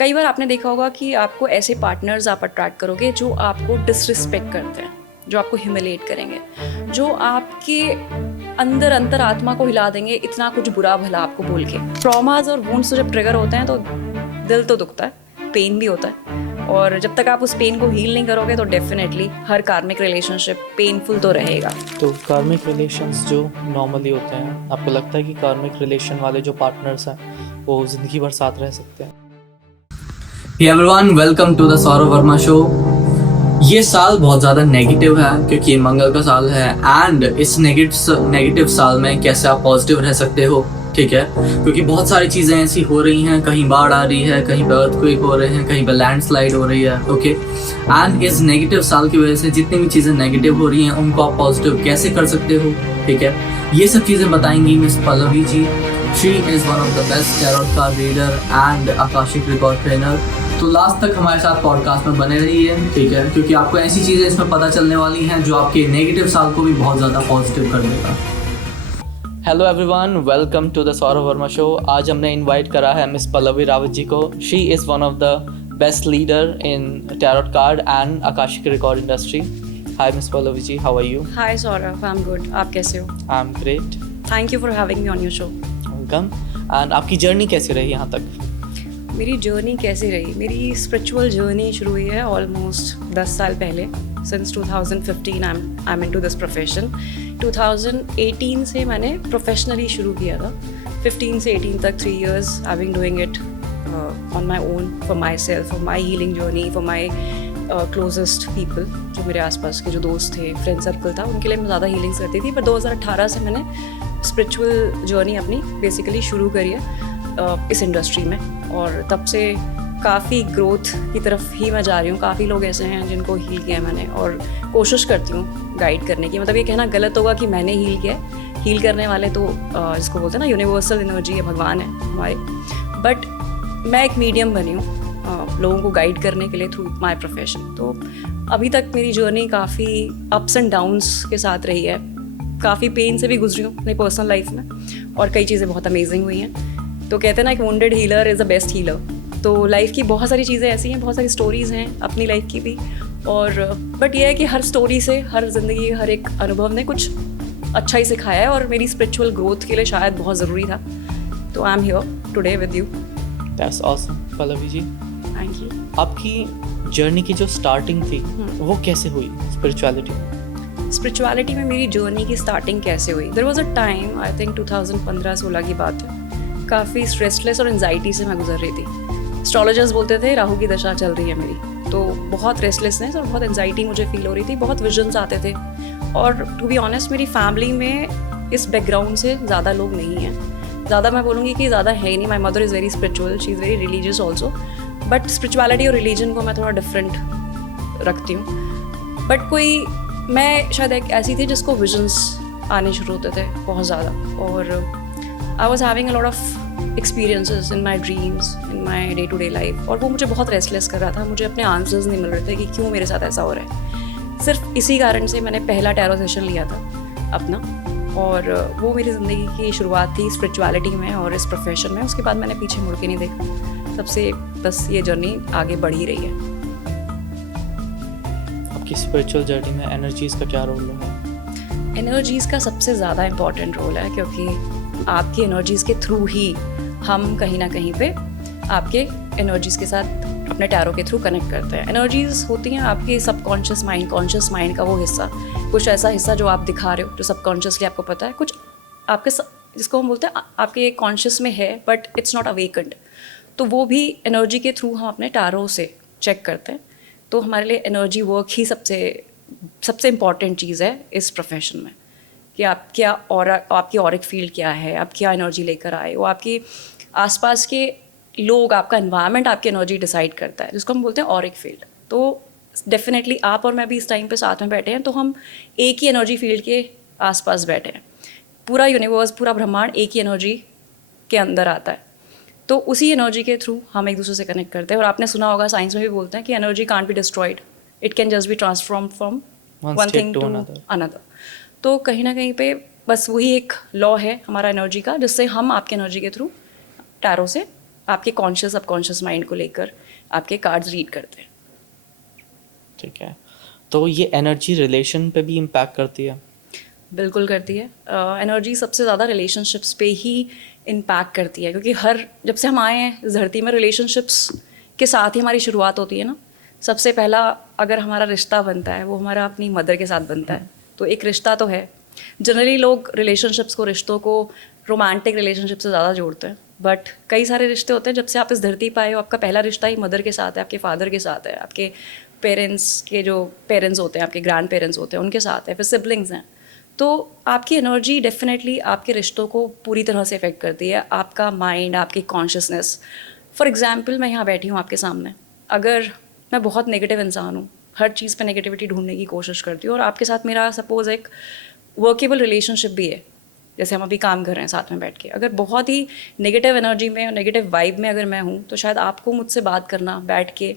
कई बार आपने देखा होगा कि आपको ऐसे पार्टनर्स आप अट्रैक्ट करोगे जो आपको डिसरिस्पेक्ट करते हैं, जो आपको ह्यूमिलेट करेंगे, जो आपके अंदर अंतर आत्मा को हिला देंगे इतना कुछ बुरा भला आपको बोल के। ट्रॉमाज और वुंड्स जब ट्रिगर होते हैं तो दिल तो दुखता है, पेन भी होता है, और जब तक आप उस पेन को हील नहीं करोगे तो डेफिनेटली हर कार्मिक रिलेशनशिप पेनफुल तो रहेगा। तो कार्मिक रिलेशंस जो नॉर्मली होते हैं, आपको लगता है कि कार्मिक रिलेशन वाले जो पार्टनर्स हैं वो ज़िंदगी भर साथ रह सकते हैं? Hey everyone, welcome to the Saurabh Verma show. ये साल बहुत ज़्यादा नेगेटिव है क्योंकि मंगल का साल है एंड इस नेगेटिव साल में कैसे आप पॉजिटिव रह सकते हो, ठीक है? क्योंकि बहुत सारी चीज़ें ऐसी हो रही हैं, कहीं बाढ़ आ रही है, कहीं पे अर्थक्वेक हो रहे हैं, कहीं पे लैंडस्लाइड हो रही है, ओके? एंड इस नेगेटिव साल की वजह से जितनी भी चीज़ें नेगेटिव हो रही हैं उनको आप पॉजिटिव कैसे कर सकते हो, ठीक है? ये सब चीज़ें बताएंगी miss Pallavi ji. She is one of the best tarot card reader and akashic record trainer. तो लास्ट तक हमारे साथ पॉडकास्ट में बने रहिए, ठीक है? क्योंकि आपको ऐसी चीज़ें इसमें पता चलने वाली हैं जो आपके नेगेटिव साल को भी बहुत ज़्यादा पॉजिटिव कर देगा। Hello everyone, welcome to the Saurabh Verma show. आज हमने इनवाइट करा है मिस पल्लवी रावत जी को। She is one of the best leader in tarot card and akashic record industry. Hi miss Pallavi ji, how are you? Hi Saurabh, I am good, आप कैसे हो? I am great, thank you for having me on your show. Welcome. And आपकी journey कैसी रही यहाँ तक? मेरी journey कैसी रही? मेरी स्पिरिचुअल जर्नी शुरू हुई है ऑलमोस्ट 10 साल पहले। Since 2015 I am into this profession. 2018 से मैंने प्रोफेशनली शुरू किया था। 15 से 18 तक 3 years I been doing it on my own, for my self, for my healing journey, for my closest people, जो मेरे आसपास के जो दोस्त थे, फ्रेंड सर्कल था, उनके लिए मैं ज़्यादा हीलिंग्स करती थी। पर 2018 से मैंने स्पिरिचुअल जर्नी अपनी बेसिकली शुरू करी है इस इंडस्ट्री में, और तब से काफ़ी ग्रोथ की तरफ ही मैं जा रही हूँ। काफ़ी लोग ऐसे हैं जिनको हील किया है मैंने, और कोशिश करती हूँ गाइड करने की। मतलब ये कहना गलत होगा कि मैंने हील किया है। हील करने वाले तो जिसको बोलते हैं ना, यूनिवर्सल एनर्जी है, भगवान है हमारे। बट मैं एक मीडियम बनी हूँ लोगों को गाइड करने के लिए थ्रू माई प्रोफेशन। तो अभी तक मेरी जर्नी काफ़ी अप्स एंड डाउन्स के साथ रही है। काफ़ी पेन से भी गुजरी हूँ अपनी पर्सनल लाइफ में, और कई चीज़ें बहुत अमेजिंग हुई हैं। तो कहते हैं ना, एक wounded healer is the best healer. तो लाइफ की बहुत सारी चीज़ें ऐसी हैं, बहुत सारी स्टोरीज़ हैं अपनी लाइफ की भी। और बट ये है कि हर स्टोरी से, हर ज़िंदगी, हर एक अनुभव ने कुछ अच्छा ही सिखाया है, और मेरी स्पिरिचुअल ग्रोथ के लिए शायद बहुत ज़रूरी था। तो I am here today with you. That's awesome Pallavi ji. Thank you. आपकी जर्नी की जो स्टार्टिंग थी वो कैसे हुई स्पिरिचुअलिटी में? स्पिरिचुअलिटी में मेरी जर्नी की स्टार्टिंग कैसे हुई? There was a time, I think 2015-16 की बात है, काफ़ी स्ट्रेसलेस और एंजाइटी से मैं गुजर रही थी। एस्ट्रोलॉजर्स बोलते थे राहु की दशा चल रही है मेरी, तो बहुत रेस्टलेसनेस और बहुत एंजाइटी मुझे फील हो रही थी। बहुत विजन्स आते थे, और टू बी ऑनेस्ट मेरी फैमिली में इस बैकग्राउंड से ज़्यादा लोग नहीं हैं। ज़्यादा मैं बोलूँगी कि ज़्यादा है ही नहीं। My mother is very spiritual, she is very religious also, but spirituality और रिलीजन को मैं थोड़ा डिफरेंट रखती हूँ। बट कोई, मैं शायद एक ऐसी थी जिसको विजन्स आने शुरू होते थे बहुत ज़्यादा, और I was having a lot of experiences in my dreams, in my day to day life, और वो मुझे बहुत रेस्टलेस कर रहा था। मुझे अपने आंसर्स नहीं मिल रहे थे कि क्यों मेरे साथ ऐसा हो रहा है। सिर्फ इसी कारण से मैंने पहला टैरो सेशन लिया था अपना, और वो मेरी ज़िंदगी की शुरुआत थी स्पिरिचुअलिटी में और इस प्रोफेशन में। उसके बाद मैंने पीछे मुड़ के नहीं देखा, तब से बस ये जर्नी आगे बढ़ ही रही है। आपकी स्पिरिचुअल जर्नी में एनर्जीज़ का क्या रोल है? एनर्जीज़ का सबसे ज़्यादा इम्पॉर्टेंट रोल है, क्योंकि आपकी एनर्जीज़ के थ्रू ही हम कहीं ना कहीं पे आपके एनर्जीज़ के साथ अपने टैरो के थ्रू कनेक्ट करते हैं। एनर्जीज़ होती हैं आपके सबकॉन्शियस माइंड, कॉन्शियस माइंड का वो हिस्सा, कुछ ऐसा हिस्सा जो आप दिखा रहे हो, जो सबकॉन्शियसली आपको पता है, कुछ आपके जिसको हम बोलते हैं आपके कॉन्शियस में है बट इट्स नॉट अवेकन्ड। तो वो भी एनर्जी के थ्रू हम अपने टैरो से चेक करते हैं। तो हमारे लिए एनर्जी वर्क ही सबसे इम्पॉर्टेंट चीज़ है इस प्रोफेशन में, कि आप क्या, और आपकी ऑरिक फील्ड क्या है, आप क्या एनर्जी लेकर आए, वो आपके आसपास के लोग, आपका एनवायरनमेंट आपकी एनर्जी डिसाइड करता है, जिसको हम बोलते हैं ऑरिक फील्ड। तो डेफिनेटली आप और मैं भी इस टाइम पे साथ में बैठे हैं, तो हम एक ही एनर्जी फील्ड के आसपास बैठे हैं। पूरा यूनिवर्स, पूरा ब्रह्मांड एक ही एनर्जी के अंदर आता है। तो उसी एनर्जी के थ्रू हम एक दूसरे से कनेक्ट करते हैं। और आपने सुना होगा, साइंस में भी बोलते हैं कि energy can't be destroyed, it can just be transform from one thing to another. तो कहीं ना कहीं पे बस वही एक लॉ है हमारा एनर्जी का, जिससे हम आपके एनर्जी के थ्रू टैरो से आपके कॉन्शियस सबकॉन्शियस माइंड को लेकर आपके कार्ड्स रीड करते हैं। ठीक है, तो ये एनर्जी रिलेशन पे भी इम्पैक्ट करती है? बिल्कुल करती है। एनर्जी सबसे ज़्यादा रिलेशनशिप्स पे ही इम्पैक्ट करती है, क्योंकि जब से हम आए हैं इस धरती में रिलेशनशिप्स के साथ ही हमारी शुरुआत होती है ना। सबसे पहला अगर हमारा रिश्ता बनता है वो हमारा अपनी मदर के साथ बनता है, तो एक रिश्ता तो है। जनरली लोग रिलेशनशिप्स को, रिश्तों को रोमांटिक रिलेशनशिप से ज़्यादा जोड़ते हैं, बट कई सारे रिश्ते होते हैं जब से आप इस धरती पर आए हो, आपका पहला रिश्ता ही मदर के साथ है, आपके फादर के साथ है, आपके पेरेंट्स के जो पेरेंट्स होते हैं, आपके ग्रैंड पेरेंट्स होते हैं, उनके साथ है, फिर सिबलिंग्स हैं। तो आपकी एनर्जी डेफिनेटली आपके रिश्तों को पूरी तरह से इफ़ेक्ट करती है, आपका माइंड, आपकी कॉन्शियसनेस। फॉर एग्जांपल मैं यहाँ बैठी हूँ आपके सामने, अगर मैं बहुत नेगेटिव इंसान हूँ, हर चीज़ पे नेगेटिविटी ढूंढने की कोशिश करती हूँ, और आपके साथ मेरा सपोज़ एक वर्केबल रिलेशनशिप भी है, जैसे हम अभी काम कर रहे हैं साथ में बैठ के, अगर बहुत ही नेगेटिव एनर्जी में और नेगेटिव वाइब में अगर मैं हूँ, तो शायद आपको मुझसे बात करना बैठ के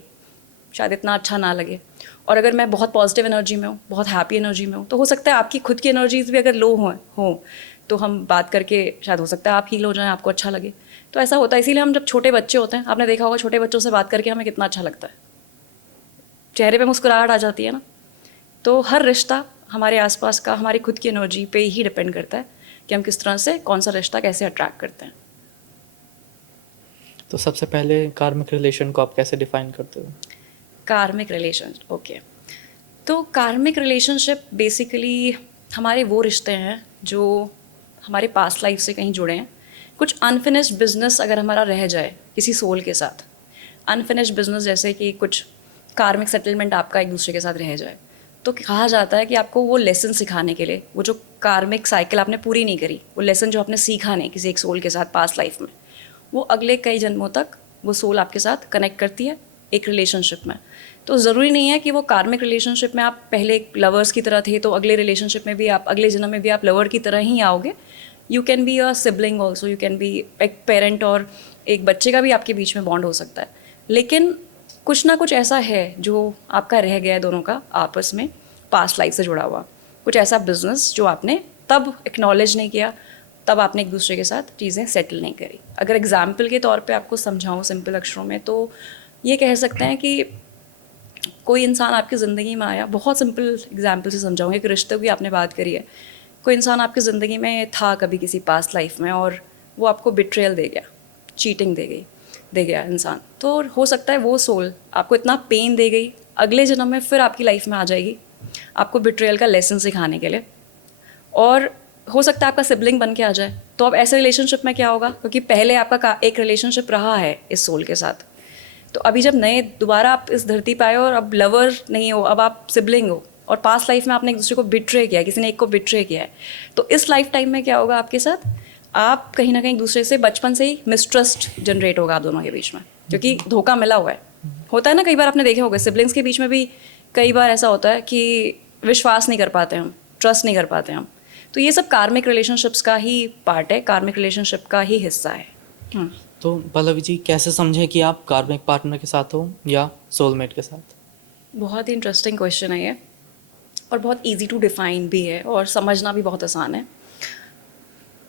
शायद इतना अच्छा ना लगे। और अगर मैं बहुत पॉजिटिव एनर्जी में हूँ, बहुत हैप्पी एनर्जी में हूँ, तो हो सकता है आपकी खुद की एनर्जीज भी अगर लो हो तो हम बात करके शायद हो सकता है आप हील हो जाएं, आपको अच्छा लगे। तो ऐसा होता है, इसीलिए हम जब छोटे बच्चे होते हैं, आपने देखा होगा छोटे बच्चों से बात करके हमें कितना अच्छा लगता है, चेहरे पे मुस्कुराहट आ जाती है ना। तो हर रिश्ता हमारे आसपास का हमारी खुद की एनर्जी पे ही डिपेंड करता है कि हम किस तरह से कौन सा रिश्ता कैसे अट्रैक्ट करते हैं। तो सबसे पहले कार्मिक रिलेशन को आप कैसे डिफाइन करते हो? कार्मिक रिलेशन, ओके। तो कार्मिक रिलेशनशिप बेसिकली हमारे वो रिश्ते हैं जो हमारे पास्ट लाइफ से कहीं जुड़े हैं। कुछ अनफिनिश्ड बिजनेस अगर हमारा रह जाए किसी सोल के साथ, अनफिनिश्ड बिजनेस जैसे कि कुछ कार्मिक सेटलमेंट आपका एक दूसरे के साथ रह जाए, तो कहा जाता है कि आपको वो लेसन सिखाने के लिए, वो जो कार्मिक साइकिल आपने पूरी नहीं करी, वो लेसन जो आपने सीखा नहीं किसी एक सोल के साथ पास्ट लाइफ में, वो अगले कई जन्मों तक वो सोल आपके साथ कनेक्ट करती है एक रिलेशनशिप में। तो ज़रूरी नहीं है कि वो कार्मिक रिलेशनशिप में आप पहले लवर्स की तरह थे तो अगले रिलेशनशिप में भी आप, अगले जन्म में भी आप लवर की तरह ही आओगे। You can be a sibling also, you can B एक पेरेंट और एक बच्चे का भी आपके बीच में बॉन्ड हो सकता है। लेकिन कुछ ना कुछ ऐसा है जो आपका रह गया है दोनों का आपस में पास्ट लाइफ से जुड़ा हुआ, कुछ ऐसा बिजनेस जो आपने तब एक्नॉलेज नहीं किया, तब आपने एक दूसरे के साथ चीज़ें सेटल नहीं करी। अगर एग्जाम्पल के तौर पे आपको समझाऊँ सिंपल अक्षरों में, तो ये कह सकते हैं कि कोई इंसान आपकी ज़िंदगी में आया, बहुत सिंपल एग्जाम्पल से समझाऊँगी, एक रिश्ते की आपने बात करी है, कोई इंसान आपकी ज़िंदगी में था कभी किसी पास्ट लाइफ में और वो आपको बिट्रेयल दे गया, चीटिंग दे गया इंसान, तो हो सकता है वो सोल आपको इतना पेन दे गई, अगले जन्म में फिर आपकी लाइफ में आ जाएगी आपको बिट्रेयल का लेसन सिखाने के लिए, और हो सकता है आपका सिबलिंग बन के आ जाए। तो अब ऐसे रिलेशनशिप में क्या होगा, क्योंकि पहले आपका एक रिलेशनशिप रहा है इस सोल के साथ, तो अभी जब नए दोबारा आप इस धरती पे आए हो और अब लवर नहीं हो, अब आप सिबलिंग हो, और पास्ट लाइफ में आपने एक दूसरे को बिट्रे किया, किसी ने एक को बिट्रे किया है, तो इस लाइफ टाइम में क्या होगा आपके साथ, आप कहीं ना कहीं एक दूसरे से बचपन से ही मिसट्रस्ट जनरेट होगा आप दोनों के बीच में, क्योंकि धोखा मिला हुआ है। होता है ना, कई बार आपने देखे होगा सिबलिंग्स के बीच में भी कई बार ऐसा होता है कि विश्वास नहीं कर पाते हम, ट्रस्ट नहीं कर पाते हम। तो ये सब कार्मिक रिलेशनशिप्स का ही पार्ट है, कार्मिक रिलेशनशिप का ही हिस्सा है। तो पल्लवी जी, कैसे समझें कि आप कार्मिक पार्टनर के साथ हो या सोलमेट के साथ? बहुत ही इंटरेस्टिंग क्वेश्चन है ये, और बहुत इजी टू डिफाइन भी है और समझना भी बहुत आसान है।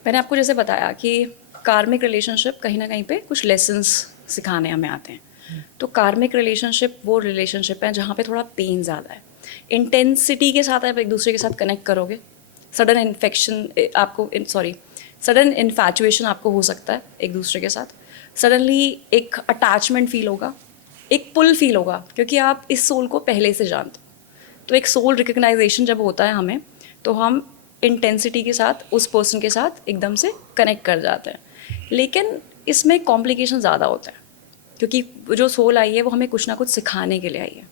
मैंने आपको जैसे बताया कि कार्मिक रिलेशनशिप कहीं ना कहीं पे कुछ लेसन्स सिखाने हमें आते हैं। तो कार्मिक रिलेशनशिप वो रिलेशनशिप है जहाँ पे थोड़ा पेन ज़्यादा है, इंटेंसिटी के साथ आप एक दूसरे के साथ कनेक्ट करोगे, सडन इन्फैचुएशन आपको हो सकता है एक दूसरे के साथ, सडनली एक अटैचमेंट फील होगा, एक पुल फील होगा, क्योंकि आप इस सोल को पहले से जानते हो। तो एक सोल रिकग्नाइजेशन जब होता है हमें, तो हम इंटेंसिटी के साथ उस पर्सन के साथ एकदम से कनेक्ट कर जाते हैं। लेकिन इसमें कॉम्प्लिकेशन ज़्यादा होता है, क्योंकि जो सोल आई है वो हमें कुछ ना कुछ सिखाने के लिए आई है,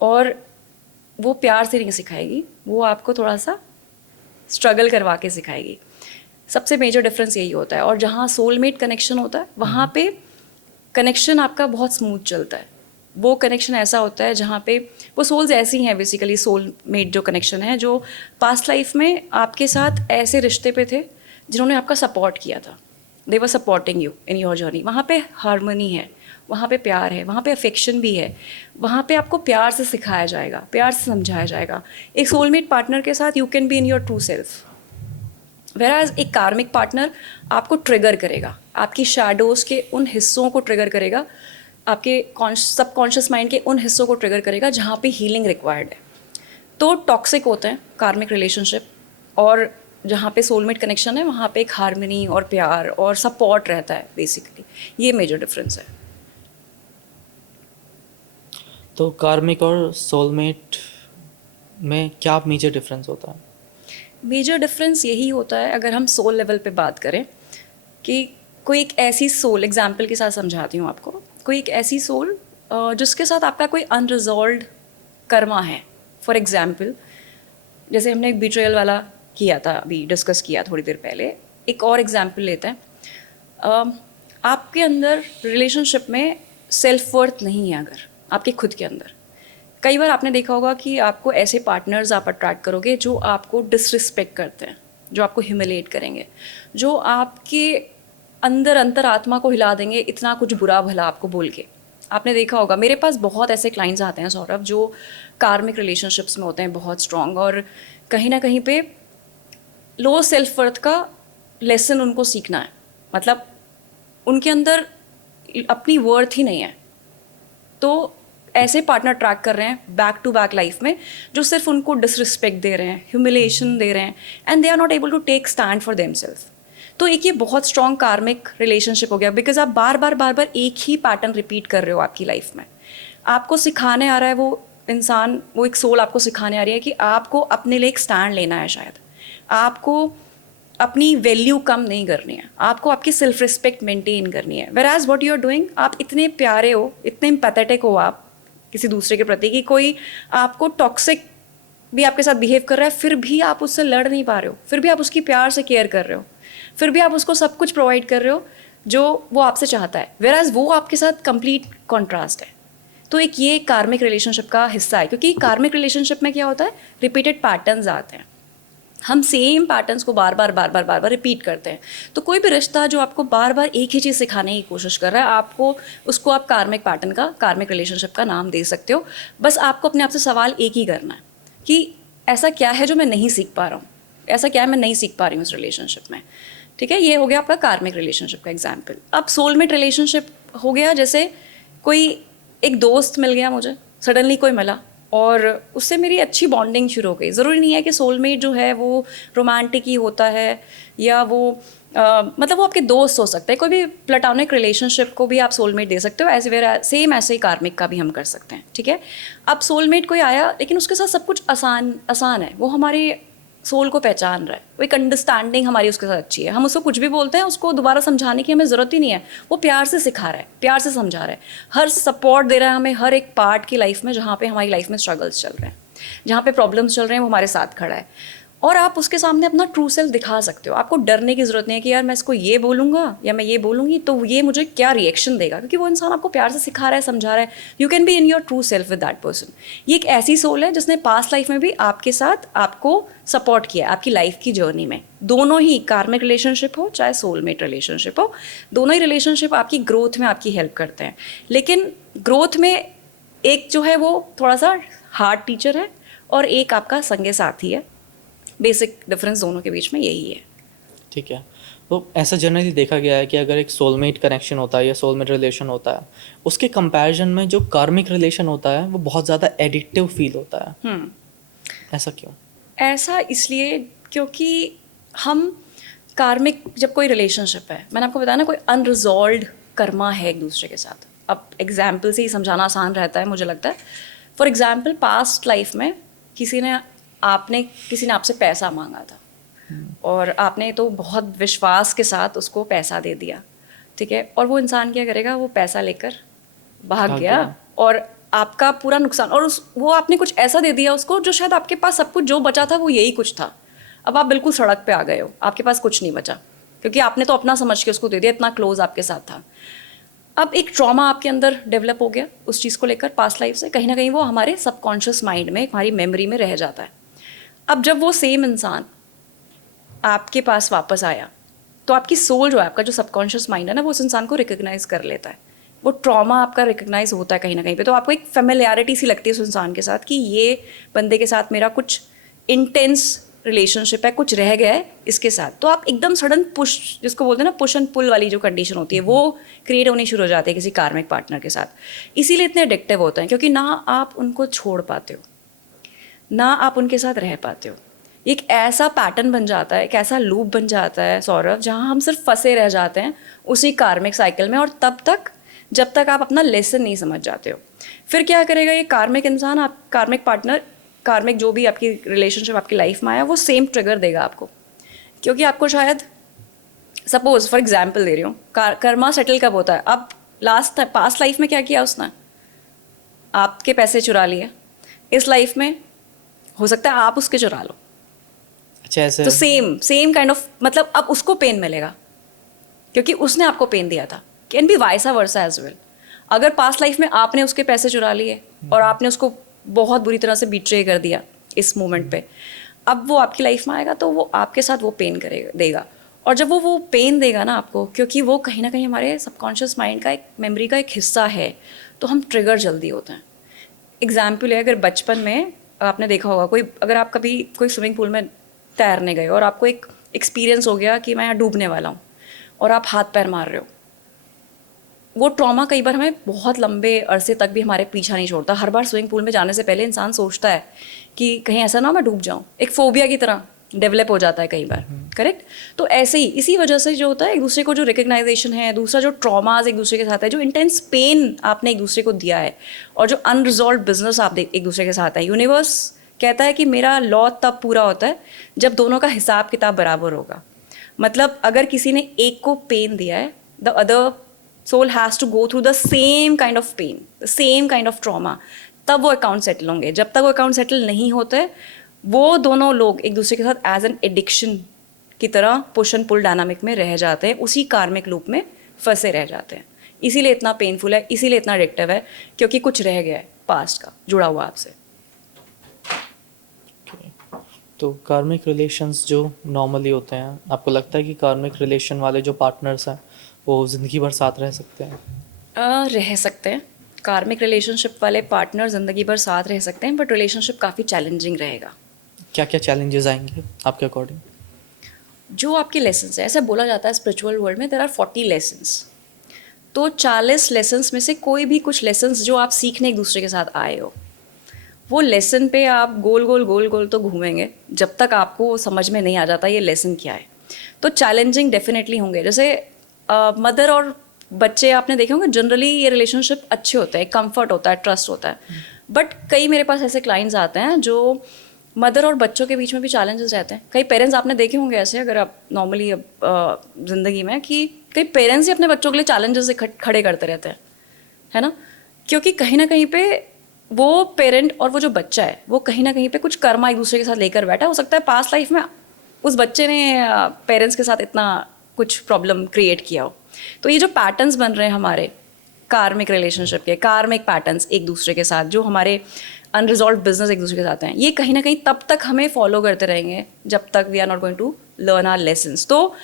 और वो प्यार से नहीं सिखाएगी, वो आपको थोड़ा सा स्ट्रगल करवा के सिखाएगी। सबसे मेजर डिफरेंस यही होता है। और जहाँ सोलमेट कनेक्शन होता है वहाँ पे कनेक्शन आपका बहुत स्मूथ चलता है। वो कनेक्शन ऐसा होता है जहाँ पे वो सोल्स ऐसी हैं, बेसिकली सोलमेट जो कनेक्शन है, जो पास्ट लाइफ में आपके साथ ऐसे रिश्ते पे थे जिन्होंने आपका सपोर्ट किया था, they were supporting you in your journey. वहाँ पे हार्मनी है, वहाँ पे प्यार है, वहाँ पे अफेक्शन भी है, वहाँ पे आपको प्यार से सिखाया जाएगा, प्यार से समझाया जाएगा। एक सोलमेट पार्टनर के साथ you can be in your true self, whereas एक कार्मिक पार्टनर आपको ट्रिगर करेगा, आपकी शैडोज़ के उन हिस्सों को ट्रिगर करेगा, आपके सबकॉन्शियस माइंड के उन हिस्सों को ट्रिगर करेगा जहाँ पे हीलिंग रिक्वायर्ड है। तो टॉक्सिक होते हैं कार्मिक रिलेशनशिप, और जहाँ पे सोलमेट कनेक्शन है वहाँ पे एक हार्मनी और प्यार और सपोर्ट रहता है बेसिकली। ये मेजर डिफरेंस है। तो कार्मिक और सोलमेट में क्या मेजर डिफरेंस होता है? मेजर डिफरेंस यही होता है, अगर हम सोल लेवल पे बात करें, कि कोई एक ऐसी सोल, एग्जाम्पल के साथ समझाती हूँ आपको, कोई एक ऐसी सोल जिसके साथ आपका कोई अनरिजॉल्व्ड कर्मा है। फॉर एग्जाम्पल, जैसे हमने एक बिट्रेयल वाला किया था, अभी डिस्कस किया थोड़ी देर पहले, एक और एग्जाम्पल लेते हैं। आपके अंदर रिलेशनशिप में सेल्फ वर्थ नहीं है, अगर आपके खुद के अंदर, कई बार आपने देखा होगा कि आपको ऐसे पार्टनर्स आप अट्रैक्ट करोगे जो आपको डिसरिस्पेक्ट करते हैं, जो आपको ह्यूमिलेट करेंगे, जो आपके अंदर अंतरात्मा को हिला देंगे इतना कुछ बुरा भला आपको बोल के। आपने देखा होगा, मेरे पास बहुत ऐसे क्लाइंट्स आते हैं सौरभ, जो कार्मिक रिलेशनशिप्स में होते हैं बहुत स्ट्रॉन्ग, और कहीं ना कहीं पे लो सेल्फ वर्थ का लेसन उनको सीखना है। मतलब उनके अंदर अपनी वर्थ ही नहीं है, तो ऐसे पार्टनर ट्रैक कर रहे हैं बैक टू बैक लाइफ में, जो सिर्फ उनको डिसरिस्पेक्ट दे रहे हैं, ह्यूमिलेशन दे रहे हैं, and they are not able to take stand for themselves. तो एक ये बहुत स्ट्रॉन्ग कार्मिक रिलेशनशिप हो गया, बिकॉज आप बार बार एक ही पैटर्न रिपीट कर रहे हो आपकी लाइफ में। आपको सिखाने आ रहा है वो इंसान, वो एक सोल आपको सिखाने आ रही है कि आपको अपने लिए एक स्टैंड लेना है, शायद आपको अपनी वैल्यू कम नहीं करनी है, आपको आपकी सेल्फ रिस्पेक्ट मेंटेन करनी है। Whereas what you are doing, आप इतने प्यारे हो, इतने एम्पैथेटिक हो आप किसी दूसरे के प्रति, कि कोई आपको टॉक्सिक भी आपके साथ बिहेव कर रहा है, फिर भी आप उससे लड़ नहीं पा रहे हो, फिर भी आप उसकी प्यार से केयर कर रहे हो, फिर भी आप उसको सब कुछ प्रोवाइड कर रहे हो जो वो आपसे चाहता है, वेयर एज वो आपके साथ कंप्लीट कॉन्ट्रास्ट है। तो एक ये कार्मिक रिलेशनशिप का हिस्सा है, क्योंकि कार्मिक रिलेशनशिप में क्या होता है, रिपीटेड पैटर्न्स आते हैं, हम सेम पैटर्न्स को बार बार रिपीट करते हैं। तो कोई भी रिश्ता जो आपको बार बार एक ही चीज़ सिखाने की कोशिश कर रहा है, आपको उसको आप कार्मिक पैटर्न का, कार्मिक रिलेशनशिप का नाम दे सकते हो। बस आपको अपने आप से सवाल एक ही करना है कि ऐसा क्या है जो मैं नहीं सीख पा रहा हूँ, ऐसा क्या है मैं नहीं सीख पा रही हूँ इस रिलेशनशिप में। ठीक है, ये हो गया आपका कार्मिक रिलेशनशिप का एग्जाम्पल। अब सोलमेट रिलेशनशिप हो गया, जैसे कोई एक दोस्त मिल गया मुझे, सडनली कोई मिला और उससे मेरी अच्छी बॉन्डिंग शुरू हो गई। ज़रूरी नहीं है कि सोलमेट जो है वो रोमांटिक ही होता है, या वो मतलब वो आपके दोस्त हो सकते हैं। कोई भी प्लेटोनिक रिलेशनशिप को भी आप सोलमेट दे सकते हो, सेम ऐसे ही कार्मिक का भी हम कर सकते हैं। ठीक है, अब सोलमेट कोई आया, लेकिन उसके साथ सब कुछ आसान है, वो हमारे सोल को पहचान रहा है, वो एक अंडरस्टैंडिंग हमारी उसके साथ अच्छी है, हम उसको कुछ भी बोलते हैं उसको दोबारा समझाने की हमें ज़रूरत ही नहीं है, वो प्यार से सिखा रहा है, प्यार से समझा रहा है, हर सपोर्ट दे रहा है हमें हर एक पार्ट की लाइफ में, जहाँ पे हमारी लाइफ में स्ट्रगल्स चल रहे हैं, जहाँ पे प्रॉब्लम्स चल रहे हैं, वो हमारे साथ खड़ा है। और आप उसके सामने अपना ट्रू सेल्फ दिखा सकते हो। आपको डरने की ज़रूरत नहीं है कि यार मैं इसको ये बोलूँगा या मैं ये बोलूँगी तो ये मुझे क्या रिएक्शन देगा, क्योंकि वो इंसान आपको प्यार से सिखा रहा है, समझा रहा है। You can be in your true self with that person. ये एक ऐसी सोल है जिसने पास्ट लाइफ में भी आपके साथ आपको सपोर्ट किया आपकी लाइफ की जर्नी में। दोनों ही, कार्मिक रिलेशनशिप हो चाहे सोलमेट रिलेशनशिप हो, दोनों ही रिलेशनशिप आपकी ग्रोथ में आपकी हेल्प करते हैं। लेकिन ग्रोथ में एक जो है वो थोड़ा सा हार्ड टीचर है और एक आपका संगे साथी है। बेसिक डिफरेंस दोनों के बीच में यही है। ठीक है, तो ऐसा जनरली देखा गया है कि अगर एक सोलमेट कनेक्शन होता है या सोलमेट रिलेशन होता है, उसके कंपैरिजन में जो कार्मिक रिलेशन होता है वो बहुत ज़्यादा एडिक्टिव फील होता है। ऐसा क्यों? ऐसा इसलिए क्योंकि हम कार्मिक, जब कोई रिलेशनशिप है, मैंने आपको बताया ना, कोई अनरिजॉल्व्ड कर्मा है एक दूसरे के साथ। अब एग्जाम्पल से ही समझाना आसान रहता है मुझे लगता है। फॉर एग्जाम्पल, पास्ट लाइफ में किसी ने आपसे पैसा मांगा था और आपने तो बहुत विश्वास के साथ उसको पैसा दे दिया। ठीक है, और वो इंसान क्या करेगा, वो पैसा लेकर भाग गया और आपका पूरा नुकसान, और वो आपने कुछ ऐसा दे दिया उसको जो शायद आपके पास सब कुछ जो बचा था वो यही कुछ था। अब आप बिल्कुल सड़क पे आ गए हो, आपके पास कुछ नहीं बचा, क्योंकि आपने तो अपना समझ के उसको दे दिया, इतना क्लोज आपके साथ था। अब एक ट्रॉमा आपके अंदर डेवलप हो गया उस चीज़ को लेकर पास्ट लाइफ से, कहीं ना कहीं वो हमारे सबकॉन्शियस माइंड में, हमारी मेमोरी में रह जाता है। अब जब वो सेम इंसान आपके पास वापस आया तो आपकी सोल जो है, आपका जो सबकॉन्शियस माइंड है ना, वो उस इंसान को रिकग्नाइज कर लेता है। वो ट्रॉमा आपका रिकग्नाइज होता है कहीं ना कहीं पे, तो आपको एक फेमिलियरिटी सी लगती है उस इंसान के साथ कि ये बंदे के साथ मेरा कुछ इंटेंस रिलेशनशिप है, कुछ रह गया है इसके साथ, तो आप एकदम सडन पुश, जिसको बोलते हैं ना पुश एंड पुल वाली जो कंडीशन होती है, वो क्रिएट होनी शुरू हो जाती है किसी कार्मिक पार्टनर के साथ। इसीलिए इतने एडिक्टिव होते हैं, क्योंकि ना आप उनको छोड़ पाते हो, ना आप उनके साथ रह पाते हो। एक ऐसा पैटर्न बन जाता है, एक ऐसा लूप बन जाता है सौरभ, जहाँ हम सिर्फ फंसे रह जाते हैं उसी कार्मिक साइकिल में, और तब तक जब तक आप अपना लेसन नहीं समझ जाते हो। फिर क्या करेगा ये कार्मिक इंसान, आप कार्मिक पार्टनर, कार्मिक जो भी आपकी रिलेशनशिप आपकी लाइफ में आया, वो सेम ट्रिगर देगा आपको। क्योंकि आपको शायद, सपोज फॉर एग्जाम्पल दे रही हूँ, कर्मा सेटल कब होता है? अब पास्ट लाइफ में क्या किया उसने? आपके पैसे चुरा लिए। इस लाइफ में हो सकता है आप उसके चुरा लो। अच्छा, ऐसे तो सेम काइंड ऑफ, मतलब अब उसको पेन मिलेगा क्योंकि उसने आपको पेन दिया था। Can be vice versa as well. अगर पास्ट लाइफ में आपने उसके पैसे चुरा लिए और आपने उसको बहुत बुरी तरह से बिट्रे कर दिया इस मोमेंट पे, अब वो आपकी लाइफ में आएगा तो वो आपके साथ वो पेन देगा। और जब वो पेन देगा ना आपको, क्योंकि वो कहीं ना कहीं हमारे सबकॉन्शियस माइंड का एक मेमोरी का एक हिस्सा है, तो हम ट्रिगर जल्दी होते हैं। एग्जाम्पल है, अगर बचपन में आपने देखा होगा, कोई अगर आप कभी कोई स्विमिंग पूल में तैरने गए और आपको एक एक्सपीरियंस हो गया कि मैं यहाँ डूबने वाला हूँ, और आप हाथ पैर मार रहे हो, वो ट्रॉमा कई बार हमें बहुत लंबे अरसे तक भी हमारे पीछा नहीं छोड़ता। हर बार स्विमिंग पूल में जाने से पहले इंसान सोचता है कि कहीं ऐसा ना मैं डूब जाऊँ, एक फोबिया की तरह डेवलप हो जाता है कई बार, करेक्ट? तो ऐसे ही, इसी वजह से जो होता है, एक दूसरे को जो रिकग्नाइजेशन है, दूसरा जो ट्रॉमाज एक दूसरे के साथ है, जो इंटेंस पेन आपने एक दूसरे को दिया है, और जो अनरिजॉल्व बिजनेस आप एक दूसरे के साथ है, यूनिवर्स कहता है कि मेरा लॉ तब पूरा होता है जब दोनों का हिसाब किताब बराबर होगा। मतलब अगर किसी ने एक को पेन दिया है, the other soul has to go through the same kind of pain, the same kind of trauma, तब वो अकाउंट सेटल होंगे। जब तक वो अकाउंट सेटल नहीं होते, वो दोनों लोग एक दूसरे के साथ एज एन एडिक्शन की तरह पुश एंड पुल डायनामिक में रह जाते हैं, उसी कार्मिक लूप में फंसे रह जाते हैं। इसीलिए इतना पेनफुल है, इसीलिए इतना एडिक्टिव है, क्योंकि कुछ रह गया है पास्ट का जुड़ा हुआ आपसे। तो कार्मिक रिलेशंस जो नॉर्मली होते हैं, आपको लगता है कि कार्मिक रिलेशन वाले जो पार्टनर्स हैं वो ज़िंदगी भर साथ रह सकते हैं? रह सकते हैं। कार्मिक रिलेशनशिप वाले पार्टनर ज़िंदगी भर साथ रह सकते हैं, बट रिलेशनशिप काफ़ी चैलेंजिंग रहेगा। क्या क्या चैलेंजेस आएंगे आपके अकॉर्डिंग? जो आपके लेसन्स है, ऐसे बोला जाता है स्पिरिचुअल वर्ल्ड में, देयर आर 40 लेसन्स। तो 40 लेसन्स में से कोई भी कुछ लेसन्स जो आप सीखने एक दूसरे के साथ आए हो, वो लेसन पे आप गोल गोल तो घूमेंगे जब तक आपको वो समझ में नहीं आ जाता ये लेसन क्या है। तो चैलेंजिंग डेफिनेटली होंगे। जैसे मदर और बच्चे आपने देखे होंगे, जनरली ये रिलेशनशिप अच्छे होते हैं, कंफर्ट होता है, ट्रस्ट होता है। बट कई मेरे पास ऐसे क्लाइंट्स आते हैं जो मदर और बच्चों के बीच में भी चैलेंजेस रहते हैं। कई पेरेंट्स आपने देखे होंगे ऐसे, अगर आप नॉर्मली ज़िंदगी में, कि कई पेरेंट्स ही अपने बच्चों के लिए चैलेंजेस खड़े करते रहते हैं, है ना? क्योंकि कहीं ना कहीं पे वो पेरेंट और वो जो बच्चा है, वो कहीं ना कहीं पे कुछ कर्मा एक दूसरे के साथ लेकर बैठा। हो सकता है पास्ट लाइफ में उस बच्चे ने पेरेंट्स के साथ इतना कुछ प्रॉब्लम क्रिएट किया हो। तो ये जो पैटर्न्स बन रहे हैं हमारे कार्मिक रिलेशनशिप के, कार्मिक पैटर्न्स एक दूसरे के साथ, जो हमारे अनरिजॉल्व बिजनेस एक दूसरे के साथ हैं, ये कहीं ना कहीं तब तक हमें फॉलो करते रहेंगे जब तक we are not going to learn our lessons. तो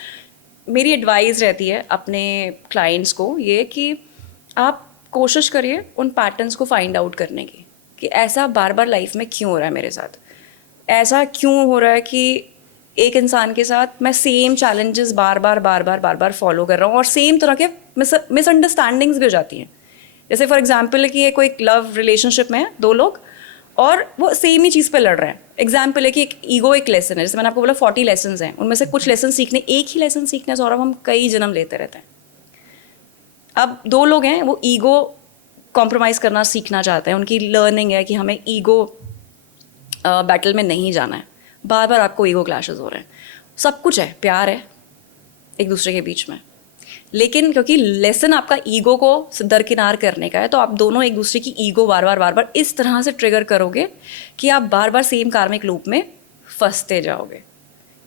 मेरी एडवाइस रहती है अपने क्लाइंट्स को ये कि आप कोशिश करिए उन पैटर्न्स को फाइंड आउट करने की, कि ऐसा बार बार लाइफ में क्यों हो रहा है मेरे साथ, ऐसा क्यों हो रहा है कि एक इंसान के साथ मैं सेम चैलेंजेस बार बार फॉलो कर रहा हूँ, और सेम तरह के मिसअंडरस्टैंडिंग्स भी हो जाती हैं। जैसे फॉर एग्जांपल है कि ये कोई लव रिलेशनशिप में है, दो लोग, और वो सेम ही चीज़ पे लड़ रहे हैं। एग्जाम्पल है कि एक ईगो एक लेसन है, जैसे मैंने आपको बोला 40 लेसन्स हैं, उनमें से कुछ लेसन सीखने, एक ही लेसन सीखने से, और अब हम कई जन्म लेते रहते हैं। अब दो लोग हैं, वो ईगो कॉम्प्रोमाइज़ करना सीखना चाहते हैं, उनकी लर्निंग है कि हमें ईगो बैटल में नहीं जाना है। बार बार आपको ईगो क्लैशेस हो रहे हैं, सब कुछ है, प्यार है एक दूसरे के बीच में, लेकिन क्योंकि लेसन आपका ईगो को दरकिनार करने का है, तो आप दोनों एक दूसरे की ईगो बार बार इस तरह से ट्रिगर करोगे कि आप बार बार सेम कार्मिक लूप में फंसते जाओगे।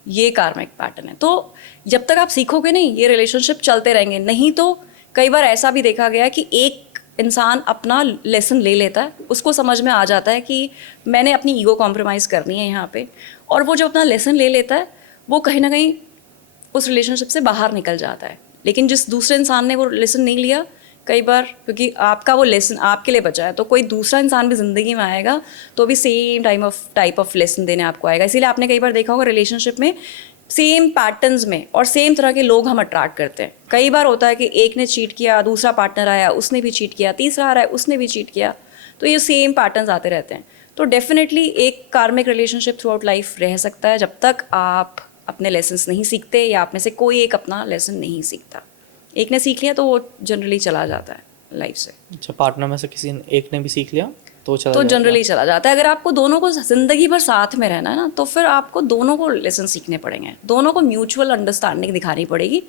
ये कार्मिक पैटर्न है। तो जब तक आप सीखोगे नहीं, ये रिलेशनशिप चलते रहेंगे। नहीं तो कई बार ऐसा भी देखा गया है कि एक इंसान अपना लेसन ले लेता है, उसको समझ में आ जाता है कि मैंने अपनी ईगो कॉम्प्रोमाइज़ करनी है यहाँ पे, और वो जो अपना लेसन ले लेता है, वो कहीं ना कहीं उस रिलेशनशिप से बाहर निकल जाता है। लेकिन जिस दूसरे इंसान ने वो लेसन नहीं लिया, कई बार, क्योंकि आपका वो लेसन आपके लिए बचा है, तो कोई दूसरा इंसान भी ज़िंदगी में आएगा तो भी सेम टाइप ऑफ लेसन देने आपको आएगा। इसीलिए आपने कई बार देखा होगा रिलेशनशिप में सेम पैटर्न्स में और सेम तरह के लोग हम अट्रैक्ट करते हैं। कई बार होता है कि एक ने चीट किया, दूसरा पार्टनर आया उसने भी चीट किया, तीसरा आ रहा है उसने भी चीट किया, तो ये सेम पैटर्न्स आते रहते हैं। तो डेफिनेटली एक कार्मिक रिलेशनशिप थ्रू आउट लाइफ रह सकता है जब तक आप अपने लेसन्स नहीं सीखते या आप में से कोई एक अपना लेसन नहीं सीखता। एक ने सीख लिया तो वो जनरली चला जाता है लाइफ से। अच्छा, पार्टनर में से किसी एक ने भी सीख लिया तो जनरली चला जाता है। अगर आपको दोनों को ज़िंदगी भर साथ में रहना है ना, तो फिर आपको दोनों को लेसन सीखने पड़ेंगे, दोनों को म्यूचुअल अंडरस्टैंडिंग दिखानी पड़ेगी,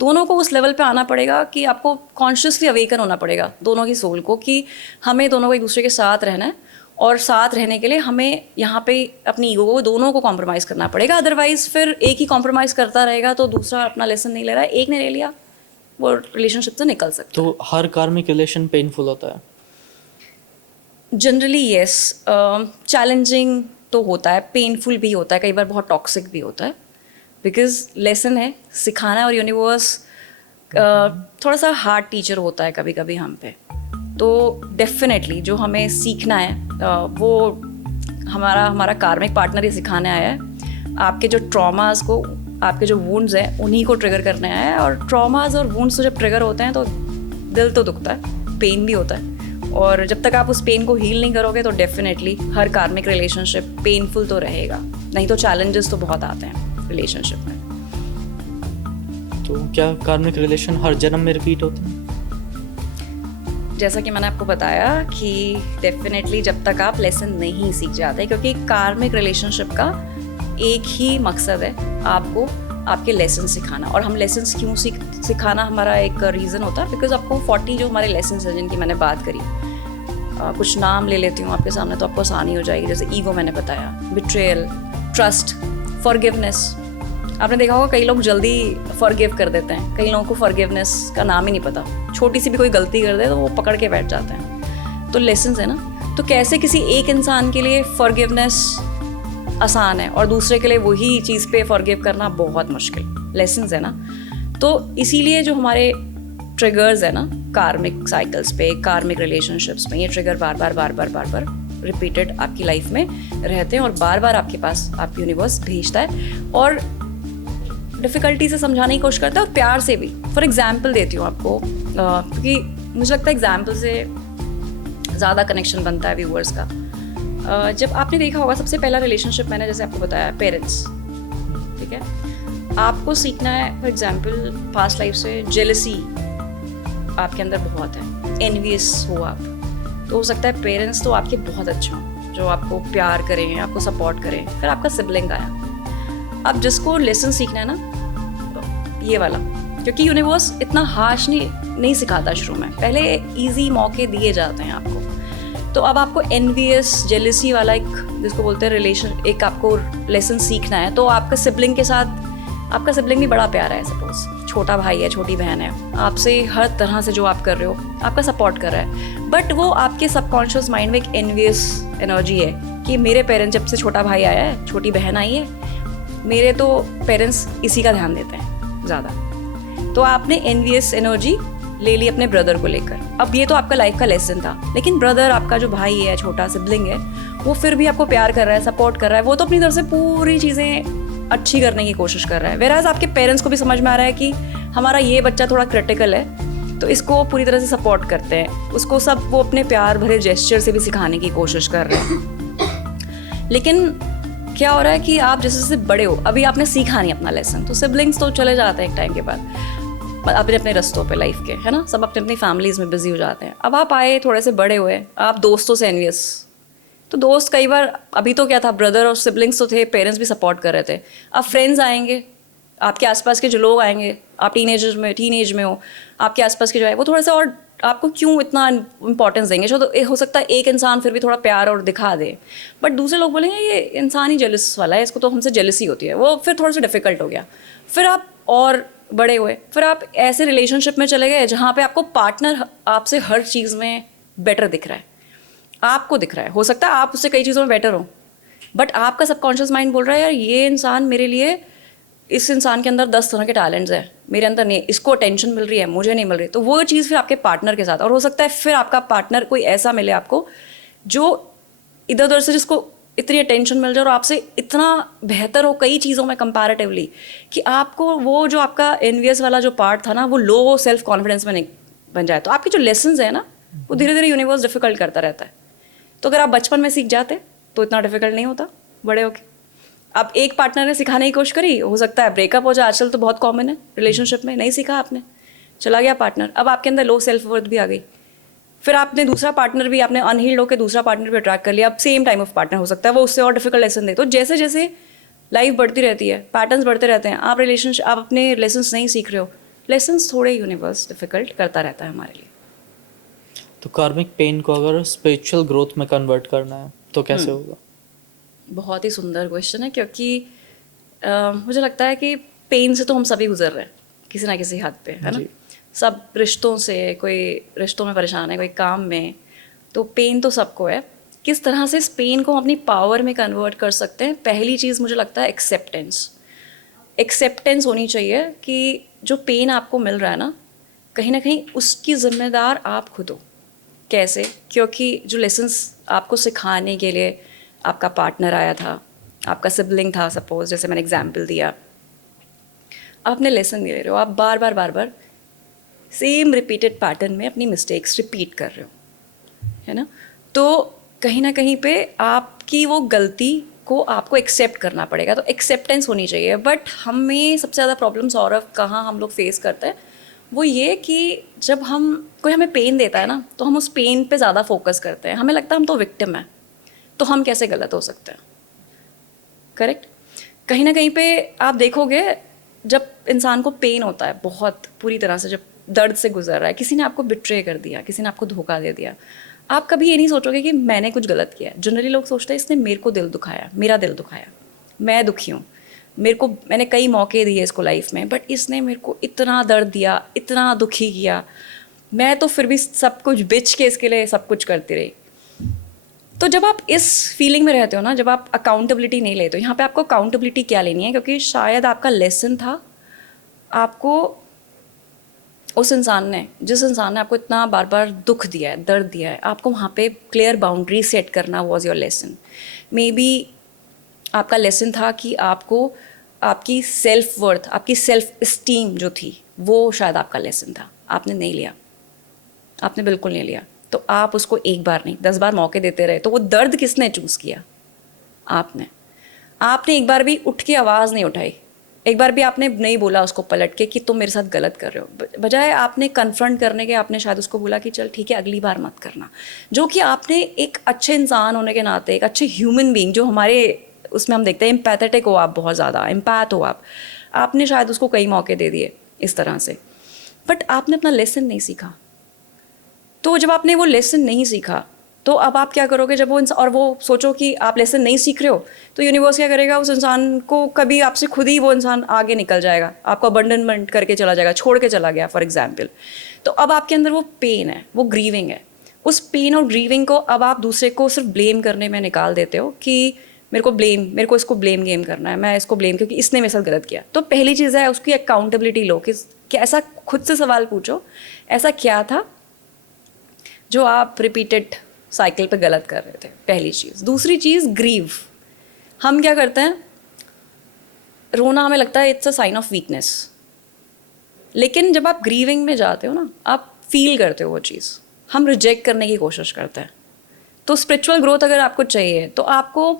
दोनों को उस लेवल पे आना पड़ेगा कि आपको कॉन्शियसली अवेकन होना पड़ेगा दोनों की सोल को, कि हमें दोनों को एक दूसरे के साथ रहना है और साथ रहने के लिए हमें यहाँ पे अपनी ईगो को दोनों को कॉम्प्रोमाइज़ करना पड़ेगा। अदरवाइज़ फिर एक ही कॉम्प्रोमाइज़ करता रहेगा तो दूसरा अपना लेसन नहीं ले रहा है, एक ने ले लिया, वो रिलेशनशिप से निकल सकता है। तो हर कार्मिक रिलेशन पेनफुल होता है? जनरली येस, चैलेंजिंग तो होता है, पेनफुल भी होता है, कई बार बहुत टॉक्सिक भी होता है, बिकॉज लेसन है, सिखाना है और यूनिवर्स थोड़ा सा हार्ड टीचर होता है कभी कभी हम पे। तो डेफिनेटली जो हमें सीखना है वो हमारा कार्मिक पार्टनर ही सिखाने आया है। आपके जो ट्रॉमास को, आपके जो वुंड्स हैं उन्हीं को ट्रिगर करने आया है, और ट्रॉमास और वुंड्स तो जब ट्रिगर होते हैं तो दिल तो दुखता है, पेन भी होता है, और जब तक आप उस पेन को हील नहीं करोगे तो डेफिनेटली हर कार्मिक रिलेशनशिप पेनफुल तो रहेगा। नहीं तो चैलेंजेस तो बहुत आते हैं रिलेशनशिप में। तो क्या कार्मिक रिलेशन हर जन्म में रिपीट होते हैं? जैसा कि मैंने आपको बताया कि डेफिनेटली जब तक आप लेसन नहीं सीख जाते, क्योंकि कार्मिक रिलेशनशिप का एक ही मकसद है, आपको आपके लेसन सिखाना। और हम लेसन्स क्यों सिखाना, हमारा एक रीज़न होता है, बिकॉज आपको 40 जो हमारे लेसन्स हैं जिनकी मैंने बात करी, कुछ नाम ले लेती हूँ आपके सामने तो आपको आसानी हो जाएगी। जैसे ईगो मैंने बताया, बिट्रेयल, ट्रस्ट, फॉरगिवनेस। आपने देखा होगा कई लोग जल्दी फॉरगिव कर देते हैं, कई लोगों को फॉरगिवनेस का नाम ही नहीं पता, छोटी सी भी कोई गलती कर दे तो वो पकड़ के बैठ जाते हैं। तो लेसन्स है ना, तो कैसे किसी एक इंसान के लिए फॉरगिवनेस आसान है और दूसरे के लिए वही चीज़ पे फॉरगिव करना बहुत मुश्किल, लेसन्स है ना। तो इसीलिए जो हमारे ट्रिगर्स है ना कार्मिक साइकिल्स पे, कार्मिक रिलेशनशिप्स में, ये ट्रिगर बार बार रिपीटेड आपकी लाइफ में रहते हैं और बार बार आपके पास आपकी यूनिवर्स भेजता है और डिफ़िकल्टी से समझाने की कोशिश करता है और प्यार से भी। फॉर एग्जाम्पल देती हूँ आपको, क्योंकि मुझे लगता है एग्जाम्पल से ज़्यादा कनेक्शन बनता है व्यूअर्स का। जब आपने देखा होगा सबसे पहला रिलेशनशिप मैंने जैसे आपको बताया, पेरेंट्स, ठीक है, आपको सीखना है फॉर एग्जाम्पल पास्ट लाइफ से जेलसी आपके अंदर बहुत है, एनवियस हो आप, तो हो सकता है पेरेंट्स तो आपके बहुत अच्छे हों जो आपको प्यार करें, आपको सपोर्ट करें। फिर आपका सिबलिंग आया, अब जिसको लेसन सीखना है ना ये वाला, क्योंकि यूनिवर्स इतना हार्श नहीं सिखाता शुरू में, पहले इजी मौके दिए जाते हैं आपको। तो अब आपको एनवियस जेलसी वाला एक जिसको बोलते हैं रिलेशन, एक आपको लेसन सीखना है। तो आपका सिबलिंग के साथ, आपका सिबलिंग भी बड़ा प्यारा है, सपोज छोटा भाई है, छोटी बहन है, आपसे हर तरह से जो आप कर रहे हो आपका सपोर्ट कर रहा है, बट वो आपके सबकॉन्शियस माइंड में एक एनवियस एनर्जी है कि मेरे पेरेंट्स जब से छोटा भाई आया है, छोटी बहन आई है, मेरे तो पेरेंट्स इसी का ध्यान देते हैं ज़्यादा। तो आपने एनवियस एनर्जी ले ली अपने ब्रदर को लेकर। अब ये तो आपका लाइफ का लेसन था, लेकिन ब्रदर आपका जो भाई है, छोटा सिबलिंग है, वो फिर भी आपको प्यार कर रहा है, सपोर्ट कर रहा है, वो तो अपनी तरफ से पूरी चीज़ें अच्छी करने की कोशिश कर रहा है। वेराज आपके पेरेंट्स को भी समझ में आ रहा है कि हमारा ये बच्चा थोड़ा क्रिटिकल है, तो इसको पूरी तरह से सपोर्ट करते हैं, उसको सब वो अपने प्यार भरे जेस्चर से भी सिखाने की कोशिश कर रहे हैं। लेकिन क्या हो रहा है कि आप जैसे जैसे बड़े हो, अभी आपने सीखा नहीं अपना लेसन, तो सिबलिंग्स तो चले जाते हैं एक टाइम के बाद अपने अपने रस्तों पे लाइफ के, है ना, सब अपनी अपनी फैमिलीज़ में बिजी हो जाते हैं। अब आप आए थोड़े से बड़े हुए, आप दोस्तों से एनवियस, तो दोस्त कई बार, अभी तो क्या था, ब्रदर और सिबलिंग्स तो थे, पेरेंट्स भी सपोर्ट कर रहे थे, अब फ्रेंड्स आएंगे, आपके आसपास के जो लोग आएंगे, आप टीनेज में हो, आपके आसपास के जो है वो थोड़ा सा और आपको क्यों इतना इंपॉर्टेंस देंगे। तो हो सकता है एक इंसान फिर भी थोड़ा प्यार और दिखा दे, बट दूसरे लोग बोलेंगे ये इंसान ही जेलस वाला है, इसको तो हमसे जेलसी होती है, वो फिर थोड़ा सा डिफिकल्ट हो गया। फिर आप और बड़े हुए, फिर आप ऐसे रिलेशनशिप में चले गए जहाँ पे आपको पार्टनर आपसे हर चीज़ में बेटर दिख रहा है, आपको दिख रहा है, हो सकता है आप उससे कई चीज़ों में बेटर हो, बट आपका सबकॉन्शियस माइंड बोल रहा है यार ये इंसान मेरे लिए इस इंसान के अंदर 10 तरह के टैलेंट्स हैं, मेरे अंदर नहीं, इसको अटेंशन मिल रही है, मुझे नहीं मिल रही, तो वो चीज़ फिर आपके पार्टनर के साथ, और हो सकता है फिर आपका पार्टनर कोई ऐसा मिले आपको जो इधर उधर से जिसको इतनी अटेंशन मिल जाए और आपसे इतना बेहतर हो कई चीज़ों में कंपैरेटिवली कि आपको वो जो आपका एनवियस वाला जो पार्ट था ना वो लो सेल्फ कॉन्फिडेंस में नहीं बन जाए। तो आपके जो लेसन्स है ना वो धीरे धीरे यूनिवर्स डिफिकल्ट करता रहता है। तो अगर आप बचपन में सीख जाते तो इतना डिफिकल्ट नहीं होता बड़े होके। अब एक पार्टनर ने सिखाने की कोशिश करी, हो सकता है ब्रेकअप हो जाए, आजकल तो बहुत कॉमन है रिलेशनशिप में, नहीं सीखा आपने, चला गया पार्टनर, अब आपके अंदर लो सेल्फ वर्थ भी आ गई, फिर आपने दूसरा पार्टनर भी, आपने अनहील्ड होकर दूसरा पार्टनर भी अट्रैक्ट कर लिया, अब सेम टाइम ऑफ पार्टनर हो सकता है वो उससे और डिफिकल्ट लेसन दे। तो जैसे जैसे लाइफ बढ़ती रहती है, पैटर्न्स बढ़ते रहते हैं, आप अपने लेसन्स नहीं सीख रहे हो, लेसन्स थोड़े यूनिवर्स डिफिकल्ट करता रहता है हमारे लिए। तो कार्मिक पेन को अगर स्पिरिचुअल ग्रोथ में कन्वर्ट करना है तो कैसे होगा? बहुत ही सुंदर क्वेश्चन है, क्योंकि मुझे लगता है कि पेन से तो हम सभी गुजर रहे हैं किसी ना किसी हद पे, है ना। सब रिश्तों से, कोई रिश्तों में परेशान है, कोई काम में, तो पेन तो सबको है। किस तरह से इस पेन को हम अपनी पावर में कन्वर्ट कर सकते हैं? पहली चीज़ मुझे लगता है एक्सेप्टेंस होनी चाहिए कि जो पेन आपको मिल रहा है ना कहीं उसकी जिम्मेदार आप खुद हो। कैसे? क्योंकि जो लेसन्स आपको सिखाने के लिए आपका पार्टनर आया था, आपका सिबलिंग था सपोज, जैसे मैंने एग्जाम्पल दिया, आपने लेसन नहीं ले रहे हो, आप बार बार सेम रिपीटेड पैटर्न में अपनी मिस्टेक्स रिपीट कर रहे हो, है ना। तो कहीं ना कहीं पे आपकी वो गलती को आपको एक्सेप्ट करना पड़ेगा, तो एक्सेप्टेंस होनी चाहिए। बट हमें सबसे ज़्यादा प्रॉब्लम सौरभ कहाँ हम लोग फेस करते हैं, वो ये कि जब कोई हमें पेन देता है ना तो हम उस पेन पे ज़्यादा फोकस करते हैं, हमें लगता है हम तो विक्टिम हैं, तो हम कैसे गलत हो सकते हैं। करेक्ट। कहीं ना कहीं पे आप देखोगे जब इंसान को पेन होता है बहुत पूरी तरह से, जब दर्द से गुजर रहा है, किसी ने आपको बिट्रे कर दिया, किसी ने आपको धोखा दे दिया, आप कभी ये नहीं सोचोगे कि मैंने कुछ गलत किया है। जनरली लोग सोचते हैं इसने मेरे को दिल दुखाया, मेरा दिल दुखाया, मैं दुखी हूँ, मैंने कई मौके दिए इसको लाइफ में, बट इसने मेरे को इतना दर्द दिया, इतना दुखी किया, मैं तो फिर भी सब कुछ बिच के इसके लिए सब कुछ करती रही। तो जब आप इस फीलिंग में रहते हो ना, जब आप अकाउंटेबिलिटी नहीं लेते हो, यहाँ पे आपको अकाउंटेबिलिटी क्या लेनी है, क्योंकि शायद आपका लेसन था, आपको उस इंसान ने, जिस इंसान ने आपको इतना बार बार दुख दिया है, दर्द दिया है, आपको वहाँ पे क्लियर बाउंड्री सेट करना was your lesson. May be आपका लेसन था कि आपको आपकी सेल्फ वर्थ, आपकी सेल्फ इस्टीम जो थी, वो शायद आपका लेसन था, आपने नहीं लिया, आपने बिल्कुल नहीं लिया। तो आप उसको एक बार नहीं 10 बार मौके देते रहे, तो वो दर्द किसने चूज़ किया? आपने एक बार भी उठ के आवाज़ नहीं उठाई, एक बार भी आपने नहीं बोला उसको पलट के कि तुम मेरे साथ गलत कर रहे हो। बजाय आपने कन्फ्रंट करने के, आपने शायद उसको बोला कि चल ठीक है अगली बार मत करना, जो कि आपने एक अच्छे इंसान होने के नाते, एक अच्छे ह्यूमन बीइंग जो हमारे उसमें हम देखते हैं एम्पैथेटिक हो आप, बहुत ज़्यादा एम्पैथ हो आप, आपने शायद उसको कई मौके दे दिए इस तरह से, बट आपने अपना लेसन नहीं सीखा। तो जब आपने वो लेसन नहीं सीखा तो अब आप क्या करोगे? जब वो सोचो कि आप लेसन नहीं सीख रहे हो, तो यूनिवर्स क्या करेगा? उस इंसान को कभी आपसे खुद ही वो इंसान आगे निकल जाएगा, आपको अबंडनमेंट करके चला जाएगा, छोड़ के चला गया फॉर एग्जाम्पल। तो अब आपके अंदर वो पेन है, वो ग्रीविंग है, उस पेन और ग्रीविंग को अब आप दूसरे को सिर्फ ब्लेम करने में निकाल देते हो कि मेरे को इसको ब्लेम गेम करना है, मैं इसको ब्लेम क्योंकि इसने मेरे साथ गलत किया। तो पहली चीज़ है उसकी अकाउंटेबिलिटी लो कि ऐसा खुद से सवाल पूछो, ऐसा क्या था जो आप रिपीटेड साइकिल पे गलत कर रहे थे, पहली चीज़। दूसरी चीज़ ग्रीव। हम क्या करते हैं, रोना हमें लगता है it's a sign of weakness, लेकिन जब आप ग्रीविंग में जाते हो ना, आप फील करते हो वो चीज़, हम रिजेक्ट करने की कोशिश करते हैं। तो स्पिरिचुअल ग्रोथ अगर आपको चाहिए तो आपको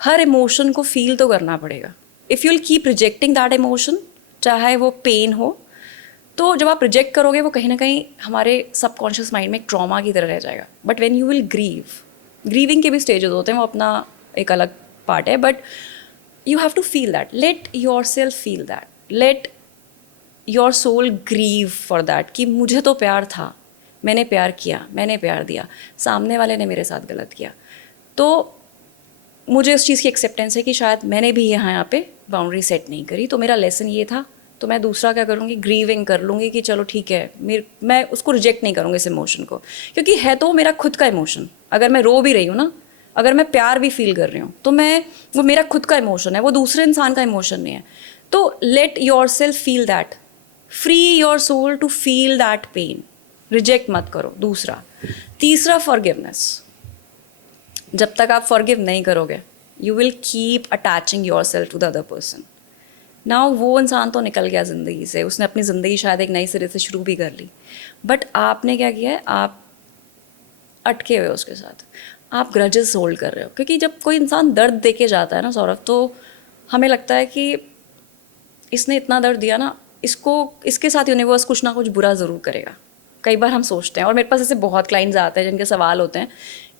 हर इमोशन को फील तो करना पड़ेगा। If you will keep rejecting that emotion, चाहे वो पेन हो, तो जब आप रिजेक्ट करोगे वो कहीं ना कहीं हमारे सबकॉन्शियस माइंड में एक ट्रॉमा की तरह रह जाएगा। But when you will grieving के भी स्टेजेस होते हैं, वो अपना एक अलग पार्ट है, but you have to feel that, let your self feel that, let your soul grieve for that कि मुझे तो प्यार था, मैंने प्यार किया, मैंने प्यार दिया, सामने वाले ने मेरे साथ गलत किया, तो मुझे उस चीज़ की एक्सेप्टेंस है कि शायद मैंने भी यहाँ पे बाउंड्री सेट नहीं करी, तो मेरा लेसन ये था। तो मैं दूसरा क्या करूँगी, ग्रीविंग कर लूँगी कि चलो ठीक है, मैं उसको रिजेक्ट नहीं करूँगी इस इमोशन को, क्योंकि है तो मेरा खुद का इमोशन। अगर मैं रो भी रही हूँ ना, अगर मैं प्यार भी फील कर रही हूँ, तो वो मेरा खुद का इमोशन है, वो दूसरे इंसान का इमोशन नहीं है। तो let your self feel that, free your soul to feel that pain, reject मत करो। दूसरा, तीसरा फॉरगिवनेस। जब तक आप फॉरगिव नहीं करोगे you will keep attaching your self to the other person. Now वो इंसान तो निकल गया ज़िंदगी से, उसने अपनी ज़िंदगी शायद एक नई सिरे से शुरू भी कर ली, बट आपने क्या किया है, आप अटके हुए उसके साथ, आप ग्रजेस होल्ड कर रहे हो। क्योंकि जब कोई इंसान दर्द दे के जाता है ना सौरभ, तो हमें लगता है कि इसने इतना दर्द दिया ना, इसके साथ यूनिवर्स कुछ ना कुछ बुरा ज़रूर करेगा। कई बार हम सोचते हैं, और मेरे पास ऐसे बहुत क्लाइंट्स आते हैं जिनके सवाल होते हैं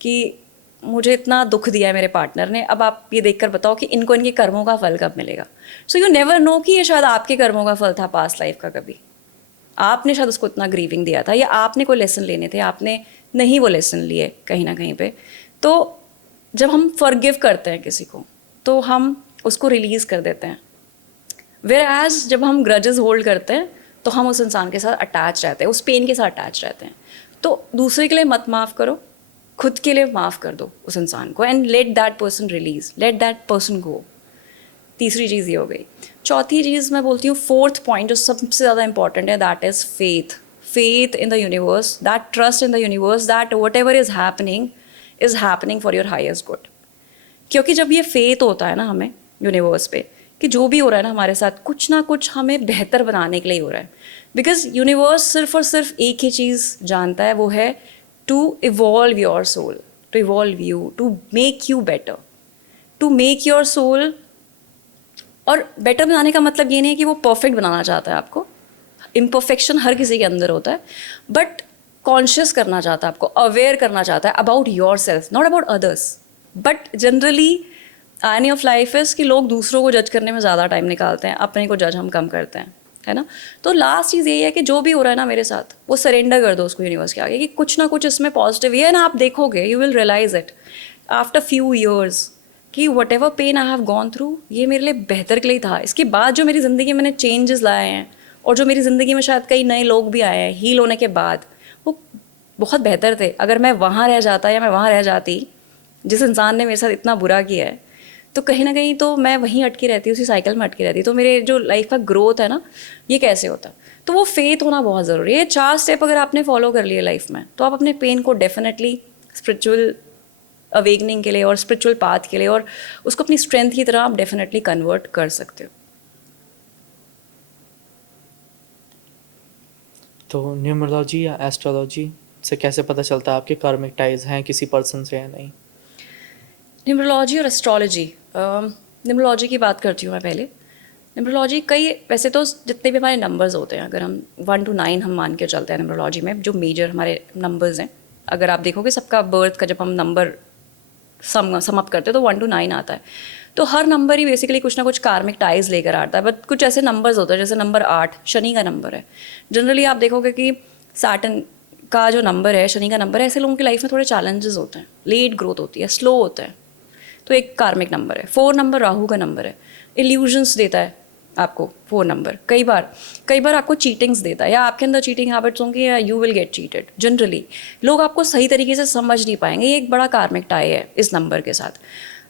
कि मुझे इतना दुख दिया है मेरे पार्टनर ने, अब आप ये देखकर बताओ कि इनको इनके कर्मों का फल कब मिलेगा। सो यू नेवर नो कि ये शायद आपके कर्मों का फल था पास्ट लाइफ का। कभी आपने शायद उसको इतना ग्रीविंग दिया था, या आपने कोई लेसन लेने थे, आपने नहीं वो लेसन लिए कहीं ना कहीं पे। तो जब हम फॉरगिव करते हैं किसी को तो हम उसको रिलीज़ कर देते हैं, वेयर एज जब हम ग्रजेस होल्ड करते हैं तो हम उस इंसान के साथ अटैच रहते हैं, उस पेन के साथ अटैच रहते हैं। तो दूसरे के लिए मत माफ़ करो, खुद के लिए माफ़ कर दो उस इंसान को, and let that person release, let that person गो। तीसरी चीज़ ये हो गई। चौथी चीज़ मैं बोलती हूँ, फोर्थ पॉइंट जो सबसे ज़्यादा इंपॉर्टेंट है, that is faith. Faith in the universe, that trust in the universe that what ever is happening for your highest good. क्योंकि जब ये फेथ होता है ना हमें यूनिवर्स पे कि जो भी हो रहा है ना हमारे साथ, कुछ ना कुछ हमें बेहतर बनाने के लिए हो रहा है। बिकॉज यूनिवर्स सिर्फ और सिर्फ एक ही चीज़ जानता है, वो है to evolve your soul, to evolve you, to make you better, to make your soul। और बेटर बनाने का मतलब ये नहीं है कि वो परफेक्ट बनाना चाहता है आपको, इम्परफेक्शन हर किसी के अंदर होता है, बट कॉन्शियस करना चाहता है आपको, अवेयर करना चाहता है about your self, not about others. But generally Arnie of life is कि लोग दूसरों को जज करने में ज़्यादा टाइम निकालते हैं, अपने को जज हम कम करते हैं, है ना। तो लास्ट चीज़ यही है कि जो भी हो रहा है ना मेरे साथ, वो सरेंडर कर दो उसको यूनिवर्स के आगे, कि कुछ ना कुछ इसमें पॉजिटिव ही है ना। आप देखोगे, you will realise it after few years कि whatever pain I have gone through, ये मेरे लिए बेहतर के लिए था। इसके बाद जो मेरी ज़िंदगी में मैंने चेंजेस लाए हैं, और जो मेरी ज़िंदगी में शायद कई नए लोग भी आए हैं हील होने के बाद, वो बहुत बेहतर थे। अगर मैं वहाँ रह जाता या मैं वहाँ रह जाती जिस इंसान ने मेरे साथ इतना बुरा किया है, तो कहीं ना कहीं तो मैं वहीं अटकी रहती, उसी साइकिल में अटकी रहती। तो मेरे जो लाइफ का ग्रोथ है ना, ये कैसे होता। तो वो फेथ होना बहुत ज़रूरी है। 4 स्टेप अगर आपने फॉलो कर लिए लाइफ में, तो आप अपने पेन को डेफिनेटली स्पिरिचुअल अवेकनिंग के लिए और स्पिरिचुअल पाथ के लिए, और उसको अपनी स्ट्रेंथ की तरह आप डेफिनेटली कन्वर्ट कर सकते हो। तो न्यूमरोलॉजी या एस्ट्रोलॉजी से कैसे पता चलता है आपके कार्मिक टाइज हैं किसी पर्सन से या नहीं? न्यूमरोलॉजी और एस्ट्रोलॉजी, न्यूमरोलॉजी की बात करती हूँ मैं पहले। न्यूमरोलॉजी कई, वैसे तो जितने भी हमारे नंबर्स होते हैं, अगर हम 1 to 9 हम मान के चलते हैं न्यूमरोलॉजी में, जो मेजर हमारे नंबर्स हैं, अगर आप देखोगे सबका बर्थ का जब हम नंबर सम अप करते हैं तो 1 to 9 आता है। तो हर नंबर ही बेसिकली कुछ ना कुछ कार्मिक टाइज लेकर आता है। बट कुछ ऐसे नंबर्स होते हैं, जैसे नंबर 8 शनि का नंबर है। जनरली आप देखोगे कि सैटर्न का जो नंबर है, शनि का नंबर है, ऐसे लोगों की लाइफ में थोड़े चैलेंजेस होते हैं, लेट ग्रोथ होती है, स्लो होता है, तो एक कार्मिक नंबर है। 4 नंबर राहु का नंबर है, इल्यूजन्स देता है आपको 4 नंबर। कई बार आपको चीटिंग्स देता है, या आपके अंदर चीटिंग हैबिट्स होंगी, या you will get cheated. Generally लोग आपको सही तरीके से समझ नहीं पाएंगे, ये एक बड़ा कार्मिक टाई है इस नंबर के साथ।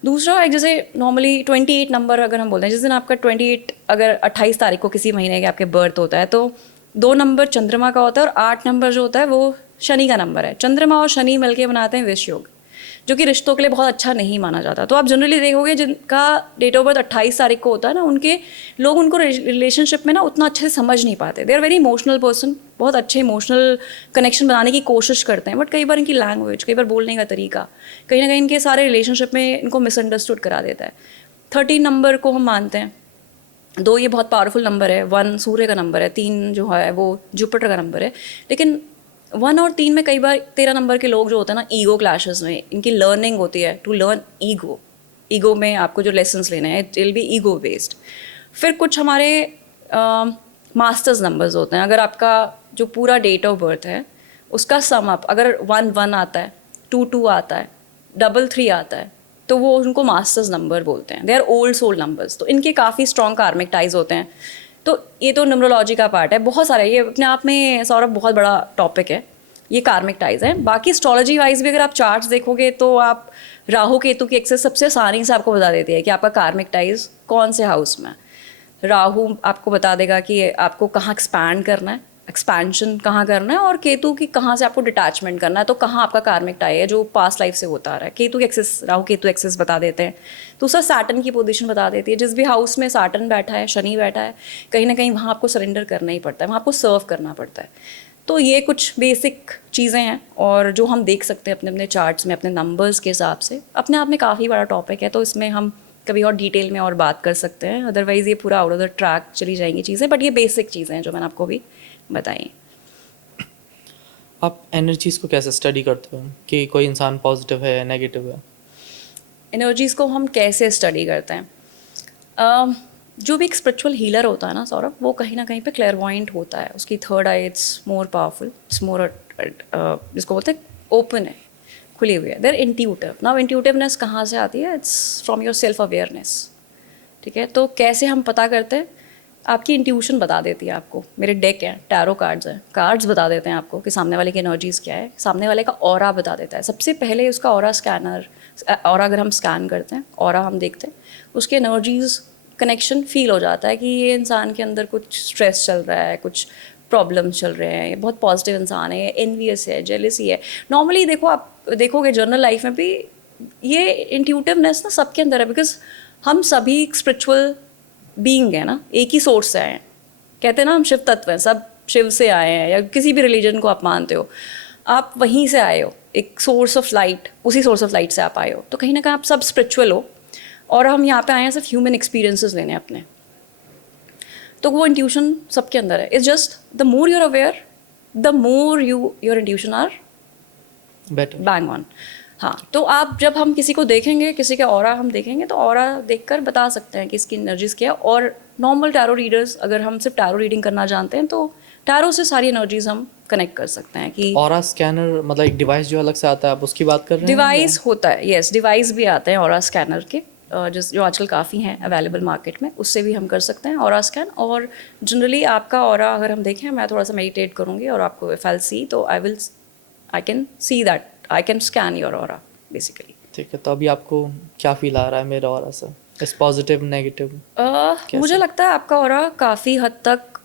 दूसरा, एक जैसे नॉर्मली 28 नंबर अगर हम बोलते हैं, जिस दिन आपका 28 अगर 28 तारीख को किसी महीने के आपके बर्थ होता है, तो 2 नंबर चंद्रमा का होता है और 8 नंबर जो होता है वो शनि का नंबर है। चंद्रमा और शनि मिलके बनाते हैं विष योग, जो कि रिश्तों के लिए बहुत अच्छा नहीं माना जाता। तो आप जनरली देखोगे जिनका डेट ऑफ बर्थ 28 तारीख को होता है ना, उनके लोग उनको रिलेशनशिप में ना उतना अच्छे से समझ नहीं पाते। They are very emotional person, बहुत अच्छे इमोशनल कनेक्शन बनाने की कोशिश करते हैं, बट कई बार इनकी लैंग्वेज, कई बार बोलने का तरीका कहीं ना कहीं इनके सारे रिलेशनशिप में इनको मिसअंडरस्टूड करा देता है। 13 नंबर को हम मानते हैं, 2 ये बहुत पावरफुल नंबर है, 1 सूर्य का नंबर है, 3 जो है वो जुपिटर का नंबर है। लेकिन 1 और 3 में कई बार 13 नंबर के लोग जो होते हैं ना, ईगो क्लैशेस में इनकी लर्निंग होती है, टू लर्न ईगो में आपको जो लेसन्स लेने हैं, it will be ego based. फिर कुछ हमारे मास्टर्स नंबर्स होते हैं। अगर आपका जो पूरा डेट ऑफ बर्थ है उसका सम अप अगर 1 आता है, 2 आता है, 3 आता है, तो वो उनको मास्टर्स नंबर बोलते हैं। They are old soul numbers. तो इनके काफ़ी स्ट्रॉन्ग कार्मिक टाइज होते हैं। तो ये तो न्यूमरोलॉजी का पार्ट है, बहुत सारे, ये अपने आप में सौरभ बहुत बड़ा टॉपिक है, ये कार्मिक टाइज है। बाकी एस्ट्रोलॉजी वाइज भी अगर आप चार्ट्स देखोगे तो आप राहु केतु की एक्सेस सबसे आसानी से आपको बता देती है कि आपका कार्मिक टाइज कौन से हाउस में। राहु आपको बता देगा कि आपको कहाँ एक्सपैंड करना है, एक्सपेंशन कहाँ करना है, और केतु की कहाँ से आपको डिटैचमेंट करना है, तो कहाँ आपका कार्मिक टाई है जो पास्ट लाइफ से होता आ रहा है। केतु के एक्सेस, राहु केतु एक्सेस बता देते हैं। दूसरा सैटर्न की पोजीशन बता देती है। जिस भी हाउस में सैटर्न बैठा है, शनि बैठा है, कहीं ना कहीं वहाँ आपको सरेंडर करना ही पड़ता है, वहाँ आपको सर्व करना पड़ता है। तो ये कुछ बेसिक चीज़ें हैं और जो हम देख सकते हैं अपने अपने चार्ट्स में, अपने नंबर्स के हिसाब से। अपने आप में काफ़ी बड़ा टॉपिक है, तो इसमें हम कभी और डिटेल में और बात कर सकते हैं। अदरवाइज़ ये पूरा आउट ऑफ द ट्रैक चली जाएंगी चीज़ें, बट ये बेसिक चीज़ें हैं जो मैंने आपको भी बताई। आप एनर्जीज को कैसे स्टडी करते हो कि कोई इंसान पॉजिटिव है या नेगेटिव है? एनर्जीज़ को हम कैसे स्टडी करते हैं? जो भी एक स्पिरिचुअल हीलर होता है ना सौरभ, वो कहीं ना कहीं पे क्लेयरवॉइंट होता है। उसकी third I it's more powerful, it's more जिसको बोलते हैं ओपन है, खुली हुई है। There intuitive. नाउ इंट्यूटिवनेस कहाँ से आती है? It's from your self awareness. ठीक है, तो कैसे हम पता करते हैं? आपकी इंट्यूशन बता देती है आपको। मेरे डेक हैं, टैरो कार्ड्स हैं, कार्ड्स बता देते हैं आपको कि सामने वाले की एनर्जीज़ क्या है, सामने वाले का ऑरा बता देता है। सबसे पहले उसका ऑरा स्कैनर, ऑरा अगर हम स्कैन करते हैं, ऑरा हम देखते हैं, उसके एनर्जीज़ कनेक्शन फील हो जाता है कि ये इंसान के अंदर कुछ स्ट्रेस चल रहा है, कुछ प्रॉब्लम चल रहे हैं, ये बहुत पॉजिटिव इंसान है, एनवियस है, जेलसी है। नॉर्मली देखो, आप देखोगे जर्नल लाइफ में भी ये इंट्यूटिवनेस ना सबके अंदर है, बिकॉज हम सभी स्पिरिचुअल बीइंग है ना, एक ही सोर्स से आए हैं। कहते हैं ना हम शिव तत्व हैं, सब शिव से आए हैं, या किसी भी रिलीजन को आप मानते हो, आप वहीं से आए हो, एक सोर्स ऑफ लाइट, उसी सोर्स ऑफ लाइट से आप आए हो। तो कहीं ना कहीं आप सब स्पिरिचुअल हो, और हम यहाँ पे आए हैं सिर्फ ह्यूमन एक्सपीरियंसेस लेने अपने। तो वो इंट्यूशन सबके अंदर है। It's just the more you're aware, the more your intuition are better, bang on. हाँ, तो आप जब हम किसी को देखेंगे, किसी का ऑरा हम देखेंगे, तो ऑरा देखकर बता सकते हैं कि इसकी एनर्जीज क्या है। और नॉर्मल टैरो रीडर्स, अगर हम सिर्फ टैरो रीडिंग करना जानते हैं, तो टैरो से सारी एनर्जीज हम कनेक्ट कर सकते हैं। कि ऑरा स्कैनर मतलब एक डिवाइस जो अलग से आता है, आप उसकी बात कर रहे हैं? डिवाइस होता है, यस, डिवाइस भी आते हैं ऑरा स्कैनर के, जो आजकल काफ़ी हैं अवेलेबल मार्केट में, उससे भी हम कर सकते हैं ऑरा स्कैन। और जनरली आपका ऑरा अगर हम देखें, मैं थोड़ा सा मेडिटेट करूँगी और आपको इफ आई सी, तो आई can see that, I can scan your aura basically. ठीक है, तो अभी आपको क्या फील आ रहा है मेरा ऑरा से? इस पॉजिटिव नेगेटिव? मुझे लगता है आपका ऑरा काफ़ी हद तक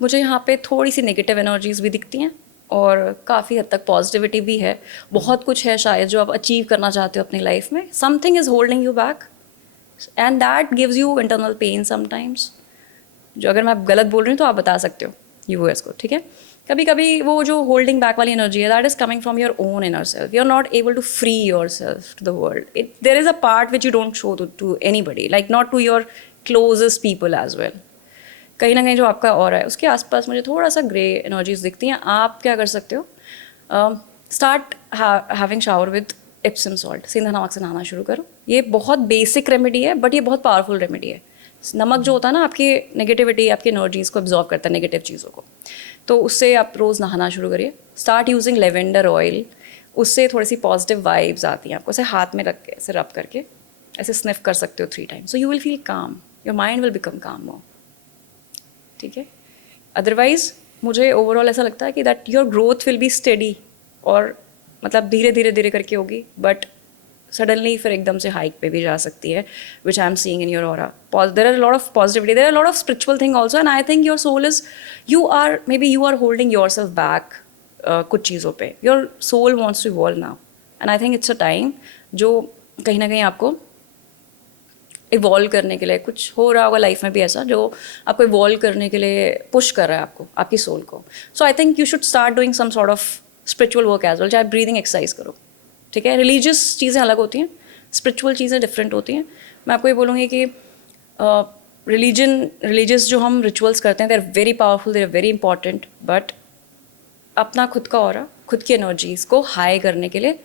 मुझे यहाँ पे थोड़ी सी नेगेटिव एनर्जीज भी दिखती हैं, और काफ़ी हद तक पॉजिटिविटी भी है। बहुत कुछ है शायद जो आप अचीव करना चाहते हो अपनी लाइफ में। Something is holding you back, and that gives you internal pain sometimes. जो अगर मैं गलत बोल रही हूँ तो आप बता सकते हो यूएस को, ठीक है। कभी कभी वो जो होल्डिंग बैक वाली एनर्जी है, that is coming from your own inner self. You are not able to free your self to the world. There is a part which you don't show to anybody, like not to your closest people as well. कहीं ना कहीं जो आपका और है उसके आसपास मुझे थोड़ा सा ग्रे एनर्जीज दिखती हैं। आप क्या कर सकते हो? Start having shower with Epsom salt. सेंधा नमक से नहाना शुरू करो। ये बहुत बेसिक रेमेडी है, बट ये बहुत पावरफुल रेमेडी है। नमक जो होता है ना, आपकी नेगेटिविटी, आपकी एनर्जीज को एब्जॉर्ब करता है, नेगेटिव चीज़ों को। तो उससे आप रोज़ नहाना शुरू करिए। Start using lavender oil. उससे थोड़ी सी पॉजिटिव वाइब्स आती हैं आपको। ऐसे हाथ में रख के, ऐसे रब करके ऐसे स्निफ कर सकते हो 3 times। So you will feel काम, योर माइंड विल बिकम काम मोर, ठीक है। अदरवाइज मुझे ओवरऑल ऐसा लगता है कि that your growth will be steady, और मतलब धीरे धीरे धीरे करके होगी, बट सडनली फिर एकदम से हाइक पे भी जा सकती है, which I am seeing in your aura. There are lot of positivity, there are lot of spiritual thing also, and I think your soul is, you are holding yourself back कुछ चीज़ों पे। Your soul wants to evolve now, and I think it's a time जो कहीं ना कहीं आपको evolve करने के लिए, कुछ हो रहा होगा लाइफ में भी ऐसा जो आपको इवॉल्व करने के लिए पुश कर रहा है आपको, आपकी सोल को। So I think you should start doing some sort of spiritual work as well. चाहे ब्रीदिंग एक्सरसाइज करो, ठीक है। रिलीजियस चीज़ें अलग होती हैं, स्पिरिचुअल चीज़ें डिफरेंट होती हैं। मैं आपको ये बोलूँगी कि रिलीजियस जो हम रिचुअल्स करते हैं, they are very powerful, they are very important, but अपना खुद का ऑरा, खुद की एनर्जीज को हाई करने के लिए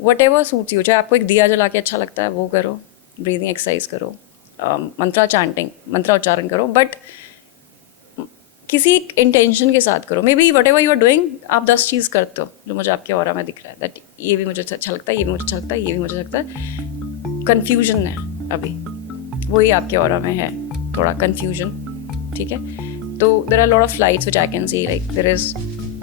वट एवर सूट्स यू, चाहे आपको एक दिया जला के अच्छा लगता है वो करो, ब्रीदिंग एक्सरसाइज करो, मंत्रा चैंटिंग, मंत्रा उच्चारण करो, बट किसी इंटेंशन के साथ करो। Maybe whatever you are doing, आप 10 चीज़ करते हो जो मुझे आपके ऑरा में दिख रहा है, दैट ये भी मुझे अच्छा लगता है, ये भी मुझे अच्छा लगता है, ये भी मुझे लगता है। कन्फ्यूजन है अभी, वही आपके ऑरा में है, थोड़ा कन्फ्यूजन, ठीक है। तो there are lot of lights which I can see, like there is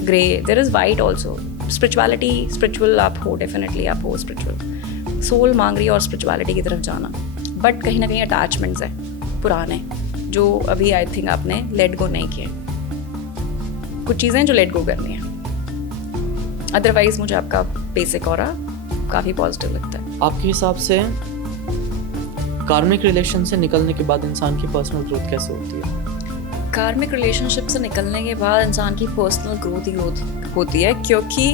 grey, there is white also. Spirituality, spiritual आप हो, डेफिनेटली आप हो स्पिरिचुअल। सोल मांग रही है और स्पिरिचुअलिटी की तरफ जाना, बट कहीं ना कहीं अटैचमेंट्स है, पुराने जो अभी आई थिंक आपने लेट गो नहीं किए। कुछ चीज़ें जो लेट गो करनी है, अदरवाइज मुझे आपका बेसिक और काफ़ी पॉजिटिव लगता है। आपके हिसाब से कार्मिक रिलेशन से निकलने के बाद इंसान की पर्सनल ग्रोथ कैसे होती है? कार्मिक रिलेशनशिप से निकलने के बाद इंसान की पर्सनल ग्रोथ ही ग्रोथ होती है, क्योंकि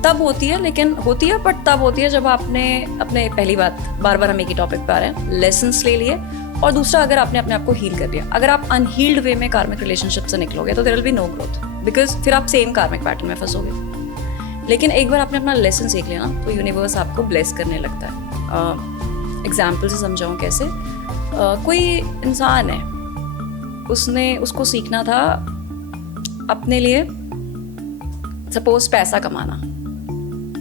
तब होती है, लेकिन होती है बट तब होती है जब आपने अपने पहली बार हम एक ही टॉपिक पे आ रहे हैं, लेसन्स ले लिए, और दूसरा अगर आपने अपने आप को हील कर लिया। अगर आप अनहील्ड वे में कार्मिक रिलेशनशिप से निकलोगे तो there will be no growth, because फिर आप सेम कार्मिक पैटर्न में फंसोगे। लेकिन एक बार आपने अपना लेसन सीख लिया ना तो यूनिवर्स आपको ब्लेस करने लगता है। एग्जाम्पल से समझाऊँ कैसे? कोई इंसान है, उसको सीखना था अपने लिए सपोज पैसा कमाना,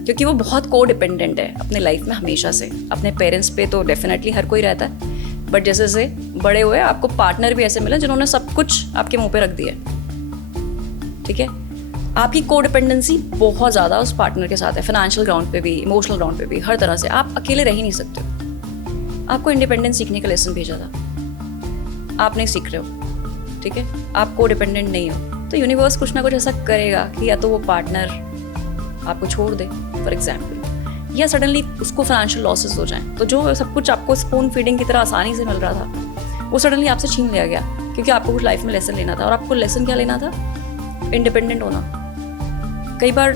क्योंकि वो बहुत को डिपेंडेंट है अपने लाइफ में हमेशा से। अपने पेरेंट्स पे तो डेफिनेटली हर कोई रहता है, बट जैसे जैसे बड़े हुए आपको पार्टनर भी ऐसे मिले जिन्होंने सब कुछ आपके मुंह पे रख दिया, ठीक है? आपकी को डिपेंडेंसी बहुत ज़्यादा उस पार्टनर के साथ है, फाइनेंशियल ग्राउंड पे भी, इमोशनल ग्राउंड पे भी, हर तरह से। आप अकेले रह ही नहीं सकते हो। आपको इंडिपेंडेंस सीखने का लेसन भेजा था, आप नहीं सीख रहे हो, ठीक है? आप को डिपेंडेंट नहीं हो, तो यूनिवर्स कुछ ना कुछ ऐसा करेगा कि या तो वो पार्टनर आपको छोड़ दे फॉर एग्जाम्पल, या सडनली उसको फाइनेंशियल लॉसेस हो जाएं, तो जो सब कुछ आपको स्पून फीडिंग की तरह आसानी से मिल रहा था वो सडनली आपसे छीन लिया गया, क्योंकि आपको कुछ लाइफ में लेसन लेना था। और आपको लेसन क्या लेना था? इंडिपेंडेंट होना। कई बार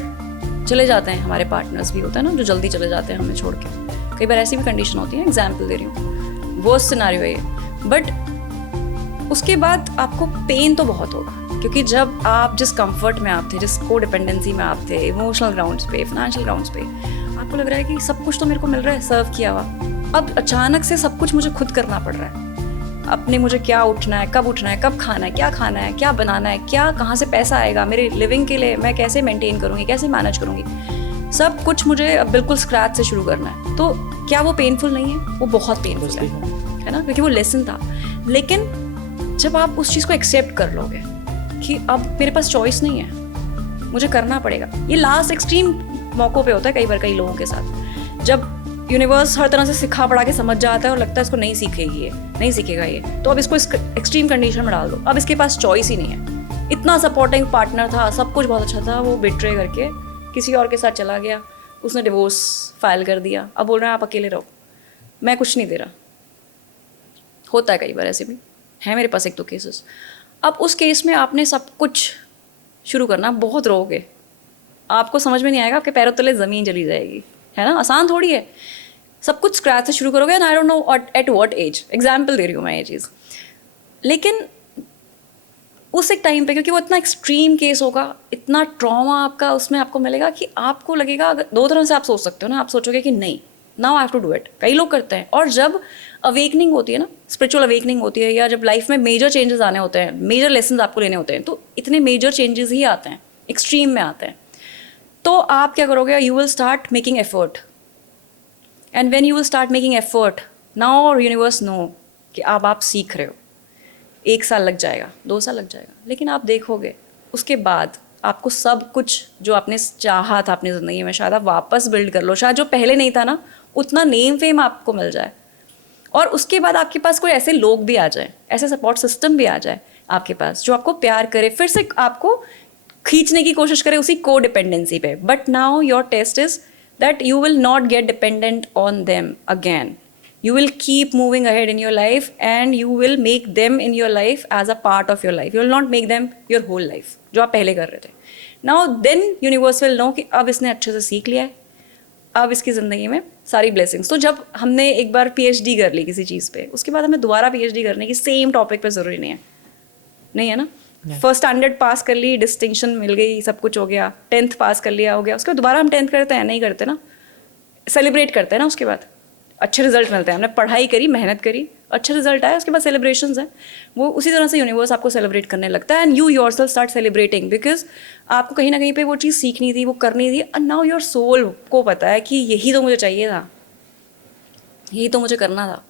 चले जाते हैं, हमारे पार्टनर्स भी होता है ना जो जल्दी चले जाते हैं हमें छोड़ के। कई बार ऐसी भी कंडीशन होती है, एग्जाम्पल दे रही हूँ, वर्स्ट सिनेरियो है ये। बट उसके बाद आपको पेन तो बहुत होगा, क्योंकि जब आप जिस कंफर्ट में आप थे, जिस को डिपेंडेंसी में आप थे, इमोशनल ग्राउंड्स पे, फाइनेंशियल ग्राउंड्स पे, आपको लग रहा है कि सब कुछ तो मेरे को मिल रहा है सर्व किया हुआ, अब अचानक से सब कुछ मुझे खुद करना पड़ रहा है। अपने मुझे क्या उठना है, कब खाना है, क्या बनाना है, क्या कहाँ से पैसा आएगा मेरे लिविंग के लिए, मैं कैसे मेंटेन करूँगी, कैसे मैनेज करूँगी, सब कुछ मुझे अब बिल्कुल स्क्रैच से शुरू करना है। तो क्या वो पेनफुल नहीं है? वो बहुत पेनफुल है ना, क्योंकि वो लेसन था। लेकिन जब आप उस चीज़ को एक्सेप्ट कर लोगे कि अब मेरे पास चॉइस नहीं है, मुझे करना पड़ेगा। ये लास्ट एक्सट्रीम मौक़ों पे होता है कई बार कई लोगों के साथ, जब यूनिवर्स हर तरह से सिखा पढ़ा के समझ जाता है और लगता है इसको नहीं सीखेगा ये, तो अब इसको इस एक्सट्रीम कंडीशन में डाल दो। अब इसके पास चॉइस ही नहीं है। इतना सपोर्टिंग पार्टनर था, सब कुछ बहुत अच्छा था, वो बिट्रे करके किसी और के साथ चला गया, उसने डिवोर्स फाइल कर दिया, अब बोल रहे हैं आप अकेले रहो, मैं कुछ नहीं दे रहा। होता है कई बार, ऐसे भी है मेरे पास एक दो केसेस। अब उस केस में आपने सब कुछ शुरू करना, बहुत रोगे, आपको समझ में नहीं आएगा, आपके पैरों तले ज़मीन चली जाएगी, है ना? आसान थोड़ी है। सब कुछ स्क्रैच से शुरू करोगे, and I don't know at what age, example दे रही हूँ मैं ये चीज़। लेकिन उस एक टाइम पे, क्योंकि वो इतना एक्सट्रीम केस होगा, इतना ट्रॉमा आपका उसमें आपको मिलेगा कि आपको लगेगा, अगर दो तरह से आप सोच सकते हो ना, आप सोचोगे कि नहीं, now I have to do it. कई लोग करते हैं। और जब अवेकनिंग होती है ना, स्पिरिचुअल अवेकनिंग होती है, या जब लाइफ में मेजर चेंजेस आने होते हैं, मेजर लेसन आपको लेने होते हैं, तो इतने मेजर चेंजेस ही आते हैं, एक्सट्रीम में आते हैं। तो आप क्या करोगे? You will start making effort, and when you will start making effort, now universe know कि अब आप सीख रहे हो। 1 साल लग जाएगा, 2 साल लग जाएगा, लेकिन आप देखोगे उसके बाद आपको सब कुछ जो आपने चाहा था अपनी ज़िंदगी में, शायद आप वापस बिल्ड कर लो, शायद जो पहले नहीं था ना, उतना नेम फेम आपको मिल जाए, और उसके बाद आपके पास कोई ऐसे लोग भी आ जाए, ऐसे सपोर्ट सिस्टम भी आ जाए आपके पास जो आपको प्यार करे, फिर से आपको खींचने की कोशिश करे उसी को डिपेंडेंसी पे। But now your test is that you will not get dependent on them again, you will keep moving ahead in your life, and you will make them in your life as a part of your life. You will not make them your whole life, जो आप पहले कर रहे थे। Now then universe will know कि अब इसने अच्छे से सीख लिया है, अब इसकी ज़िंदगी में सारी blessings। तो जब हमने एक बार PhD कर ली किसी चीज़ पे, उसके बाद हमें दोबारा PhD करने की सेम टॉपिक पे ज़रूरी नहीं है ना। फर्स्ट स्टैंडर्ड पास कर ली, डिस्टिंक्शन मिल गई, सब कुछ हो गया, 10th पास कर लिया, हो गया, उसके बाद दोबारा हम 10th करते हैं? नहीं करते ना, सेलिब्रेट करते हैं ना। उसके बाद अच्छे रिजल्ट मिलते हैं, हमने पढ़ाई करी, मेहनत करी, अच्छा रिजल्ट आया, उसके बाद सेलिब्रेशंस हैं। वो उसी तरह से यूनिवर्स आपको सेलिब्रेट करने लगता है, and you yourself start celebrating, because आपको कहीं ना कहीं पे वो चीज़ सीखनी थी, वो करनी थी, एंड नाउ योर सोल को पता है कि यही तो मुझे चाहिए था, यही तो मुझे करना था।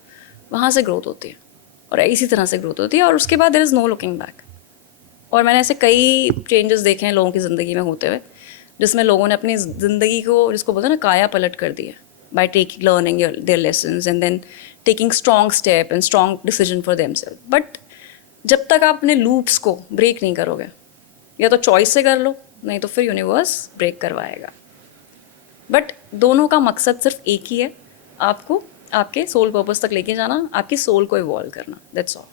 वहाँ से ग्रोथ होती है, और इसी तरह से ग्रोथ होती है, और उसके बाद there is no looking back. और मैंने ऐसे कई चेंजेस देखे हैं लोगों की ज़िंदगी में होते हुए, जिसमें लोगों ने अपनी ज़िंदगी को, जिसको बोलते हैं ना, काया पलट कर दी है, by learning their lessons and then taking strong step and strong decision for themselves. But जब तक आप अपने लूप्स को ब्रेक नहीं करोगे, या तो चॉइस से कर लो, नहीं तो फिर यूनिवर्स ब्रेक करवाएगा. बट दोनों का मकसद सिर्फ एक ही है, आपको आपके सोल पर्पस तक लेके जाना, आपकी सोल को इवॉल्व करना. That's all.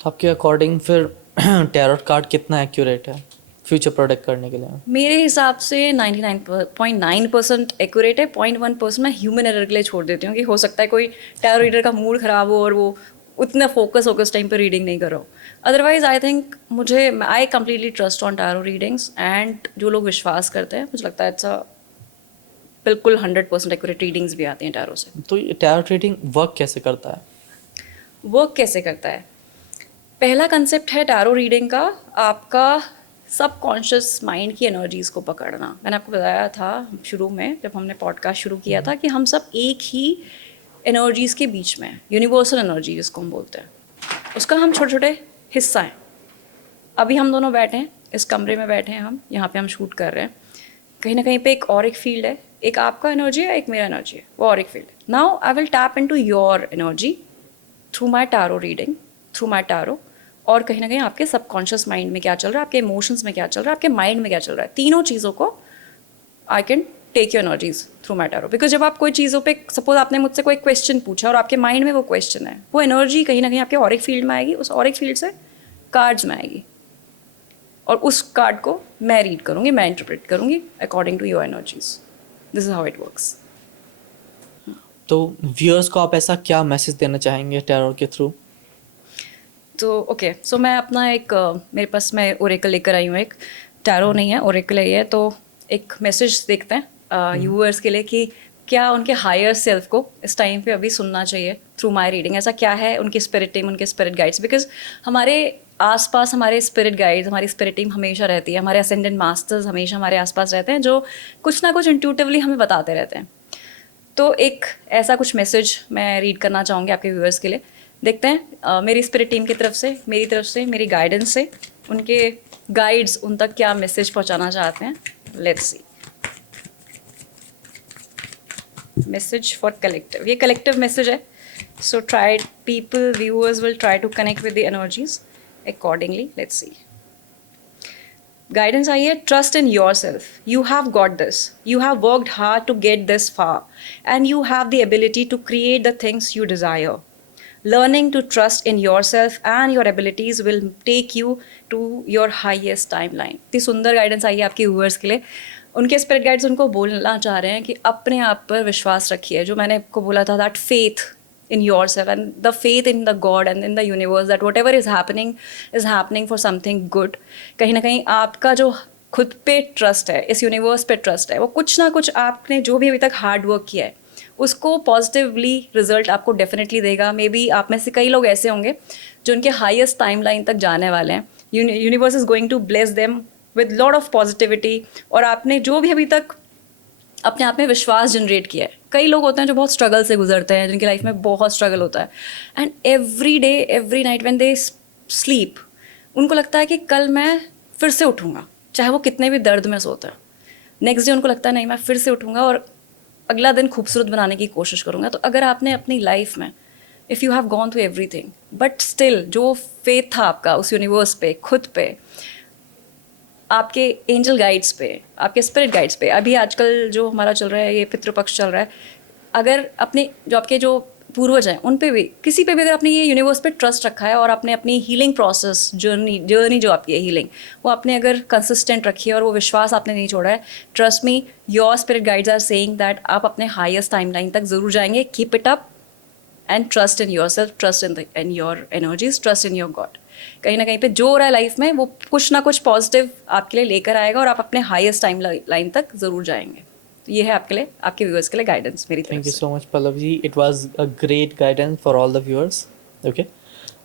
तो आपके अकॉर्डिंग फिर टैरोट कार्ड कितना एक्यूरेट है फ्यूचर प्रोडिक्ट करने के लिए? मेरे हिसाब से 99.9% एक्यूरेट है. 0.1% मैं ह्यूमन एरर के लिए छोड़ देती हूँ कि हो सकता है कोई टैरो रीडर का मूड ख़राब हो और वो उतना फोकस होकर उस टाइम पे रीडिंग नहीं करो. Otherwise I think I completely trust on tarot readings. And जो लोग विश्वास करते हैं, मुझे लगता है इट्स बिल्कुल 100% एक्यूरेट रीडिंग्स भी आती हैं टैरो से. तो ये टैरोट रीडिंग वर्क कैसे करता है? वर्क कैसे करता है? पहला कंसेप्ट है टैरो रीडिंग का, आपका सबकॉन्शियस माइंड की एनर्जीज़ को पकड़ना. मैंने आपको बताया था शुरू में जब हमने पॉडकास्ट शुरू किया था कि हम सब एक ही एनर्जीज़ के बीच में हैं. यूनिवर्सल एनर्जी जिसको हम बोलते हैं, उसका हम छोटे छोटे हिस्सा हैं. अभी हम दोनों बैठे हैं, इस कमरे में बैठे हैं, हम यहाँ पे हम शूट कर रहे हैं. कहीं ना कहीं पे एक और एक फील्ड है, एक आपका एनर्जी है, एक मेरा एनर्जी है, वो और एक फील्ड है. Now I will tap into your energy through my tarot reading, through my tarot. और कहीं ना कहीं आपके सबकॉन्शियस माइंड में क्या चल रहा है, आपके इमोशंस में क्या चल रहा है, आपके माइंड में क्या चल रहा है, तीनों चीज़ों को I can take your energies through my tarot. Because जब आप कोई चीज़ों पे, सपोज आपने मुझसे कोई क्वेश्चन पूछा और आपके माइंड में वो क्वेश्चन है, वो एनर्जी कहीं ना कहीं आपके और एक फील्ड में आएगी, उस और एक फील्ड से कार्ड्स में आएगी, और उस कार्ड को मैं रीड करूँगी, मैं इंटरप्रेट करूँगी according to your energies. This is how it works. तो व्यूअर्स को आप ऐसा क्या मैसेज देना चाहेंगे टैरोट के थ्रू? तो ओके, सो मैं अपना एक मेरे पास मैं ओरेकल लेकर आई हूँ. एक टैरो नहीं है, ओरेकल है. तो एक मैसेज देखते हैं व्यूअर्स के लिए कि क्या उनके हायर सेल्फ को इस टाइम पे अभी सुनना चाहिए थ्रू माई रीडिंग. ऐसा क्या है उनकी स्पिरिट टीम, उनके स्पिरिट गाइड्स. बिकॉज हमारे आसपास हमारे स्पिरिट गाइड्स, हमारी स्पिरिट टीम हमेशा रहती है, हमारे असेंडेंट मास्टर्स हमेशा हमारे आसपास रहते हैं, जो कुछ ना कुछ इंट्यूटिवली हमें बताते रहते हैं. तो एक ऐसा कुछ मैसेज मैं रीड करना चाहूँगी आपके व्यूअर्स के लिए. देखते हैं मेरी स्पिरिट टीम की तरफ से, मेरी तरफ से, मेरी गाइडेंस से, उनके गाइड्स उन तक क्या मैसेज पहुंचाना चाहते हैं. Let's see. Message for collective, ये कलेक्टिव मैसेज है. So try people, viewers will try to connect with the energies accordingly. Let's see. Guidance आई है, trust in yourself. You have got this. You have worked hard to get this far, and you have the ability to create the things you desire. Learning to trust in yourself and your abilities will take you to your highest timeline. इतनी सुंदर guidance आई है आपके viewers के लिए. उनके spirit guides उनको बोलना चाह रहे हैं कि अपने आप पर विश्वास रखिए. जो मैंने आपको बोला था, that faith in yourself and the faith in the God and in the universe, that whatever is happening for something good. कहीं ना कहीं आपका जो खुद पे ट्रस्ट है, इस यूनिवर्स पे ट्रस्ट है, वो कुछ ना कुछ आपने जो भी अभी तक हार्ड वर्क किया है उसको पॉजिटिवली रिजल्ट आपको डेफिनेटली देगा. मे बी आप में से कई लोग ऐसे होंगे जो उनके हाईएस्ट टाइमलाइन तक जाने वाले हैं. Universe is going to bless them with lot of positivity. और आपने जो भी अभी तक अपने आप में विश्वास जनरेट किया है. कई लोग होते हैं जो बहुत स्ट्रगल से गुजरते हैं, जिनकी लाइफ में बहुत स्ट्रगल होता है, and every day every night when they sleep उनको लगता है कि कल मैं फिर से उठूँगा, चाहे वो कितने भी दर्द में सोते हैं. नेक्स्ट डे उनको लगता है नहीं, मैं फिर से उठूँगा और अगला दिन खूबसूरत बनाने की कोशिश करूँगा. तो अगर आपने अपनी लाइफ में, if you have gone through everything but still जो फेथ था आपका उस यूनिवर्स पे, खुद पे, आपके एंजल गाइड्स पे, आपके स्पिरिट गाइड्स पे, अभी आजकल जो हमारा चल रहा है ये पितृपक्ष चल रहा है, अगर अपने जो आपके जो पूर्वज हैं उन पे भी, किसी पे भी अगर आपने ये यूनिवर्स पे ट्रस्ट रखा है और आपने अपनी हीलिंग प्रोसेस, जर्नी जो आपकी है हीलिंग, वो आपने अगर कंसिस्टेंट रखी है और वो विश्वास आपने नहीं छोड़ा है, trust me, your spirit guides are saying that आप अपने हाईएस्ट टाइमलाइन तक ज़रूर जाएंगे. Keep it up and trust in your self, trust in your energies, trust in your god. कहीं ना कहीं पे जो हो रहा है लाइफ में वो कुछ ना कुछ पॉजिटिव आपके लिए लेकर आएगा और आप अपने हाईएस्ट टाइम लाइन तक ज़रूर जाएंगे. तो ये है आपके लिए, आपके व्यूअर्स के लिए गाइडेंस मेरी तरफ से. Thank you so much Pallavi ji. It was a great guidance for all the viewers. Okay,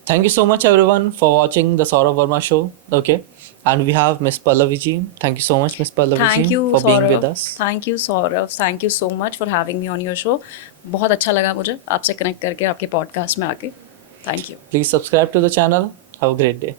thank you so much everyone for watching the Saurabh Verma show. Okay, and we have miss Pallavi ji. Thank you so much miss Pallavi ji for being with us. Thank you Saurabh, thank you so much for having me on your show. बहुत अच्छा लगा मुझे आपसे connect करके, आपके podcast में आके. Thank you. Please subscribe to the channel. Have a great day.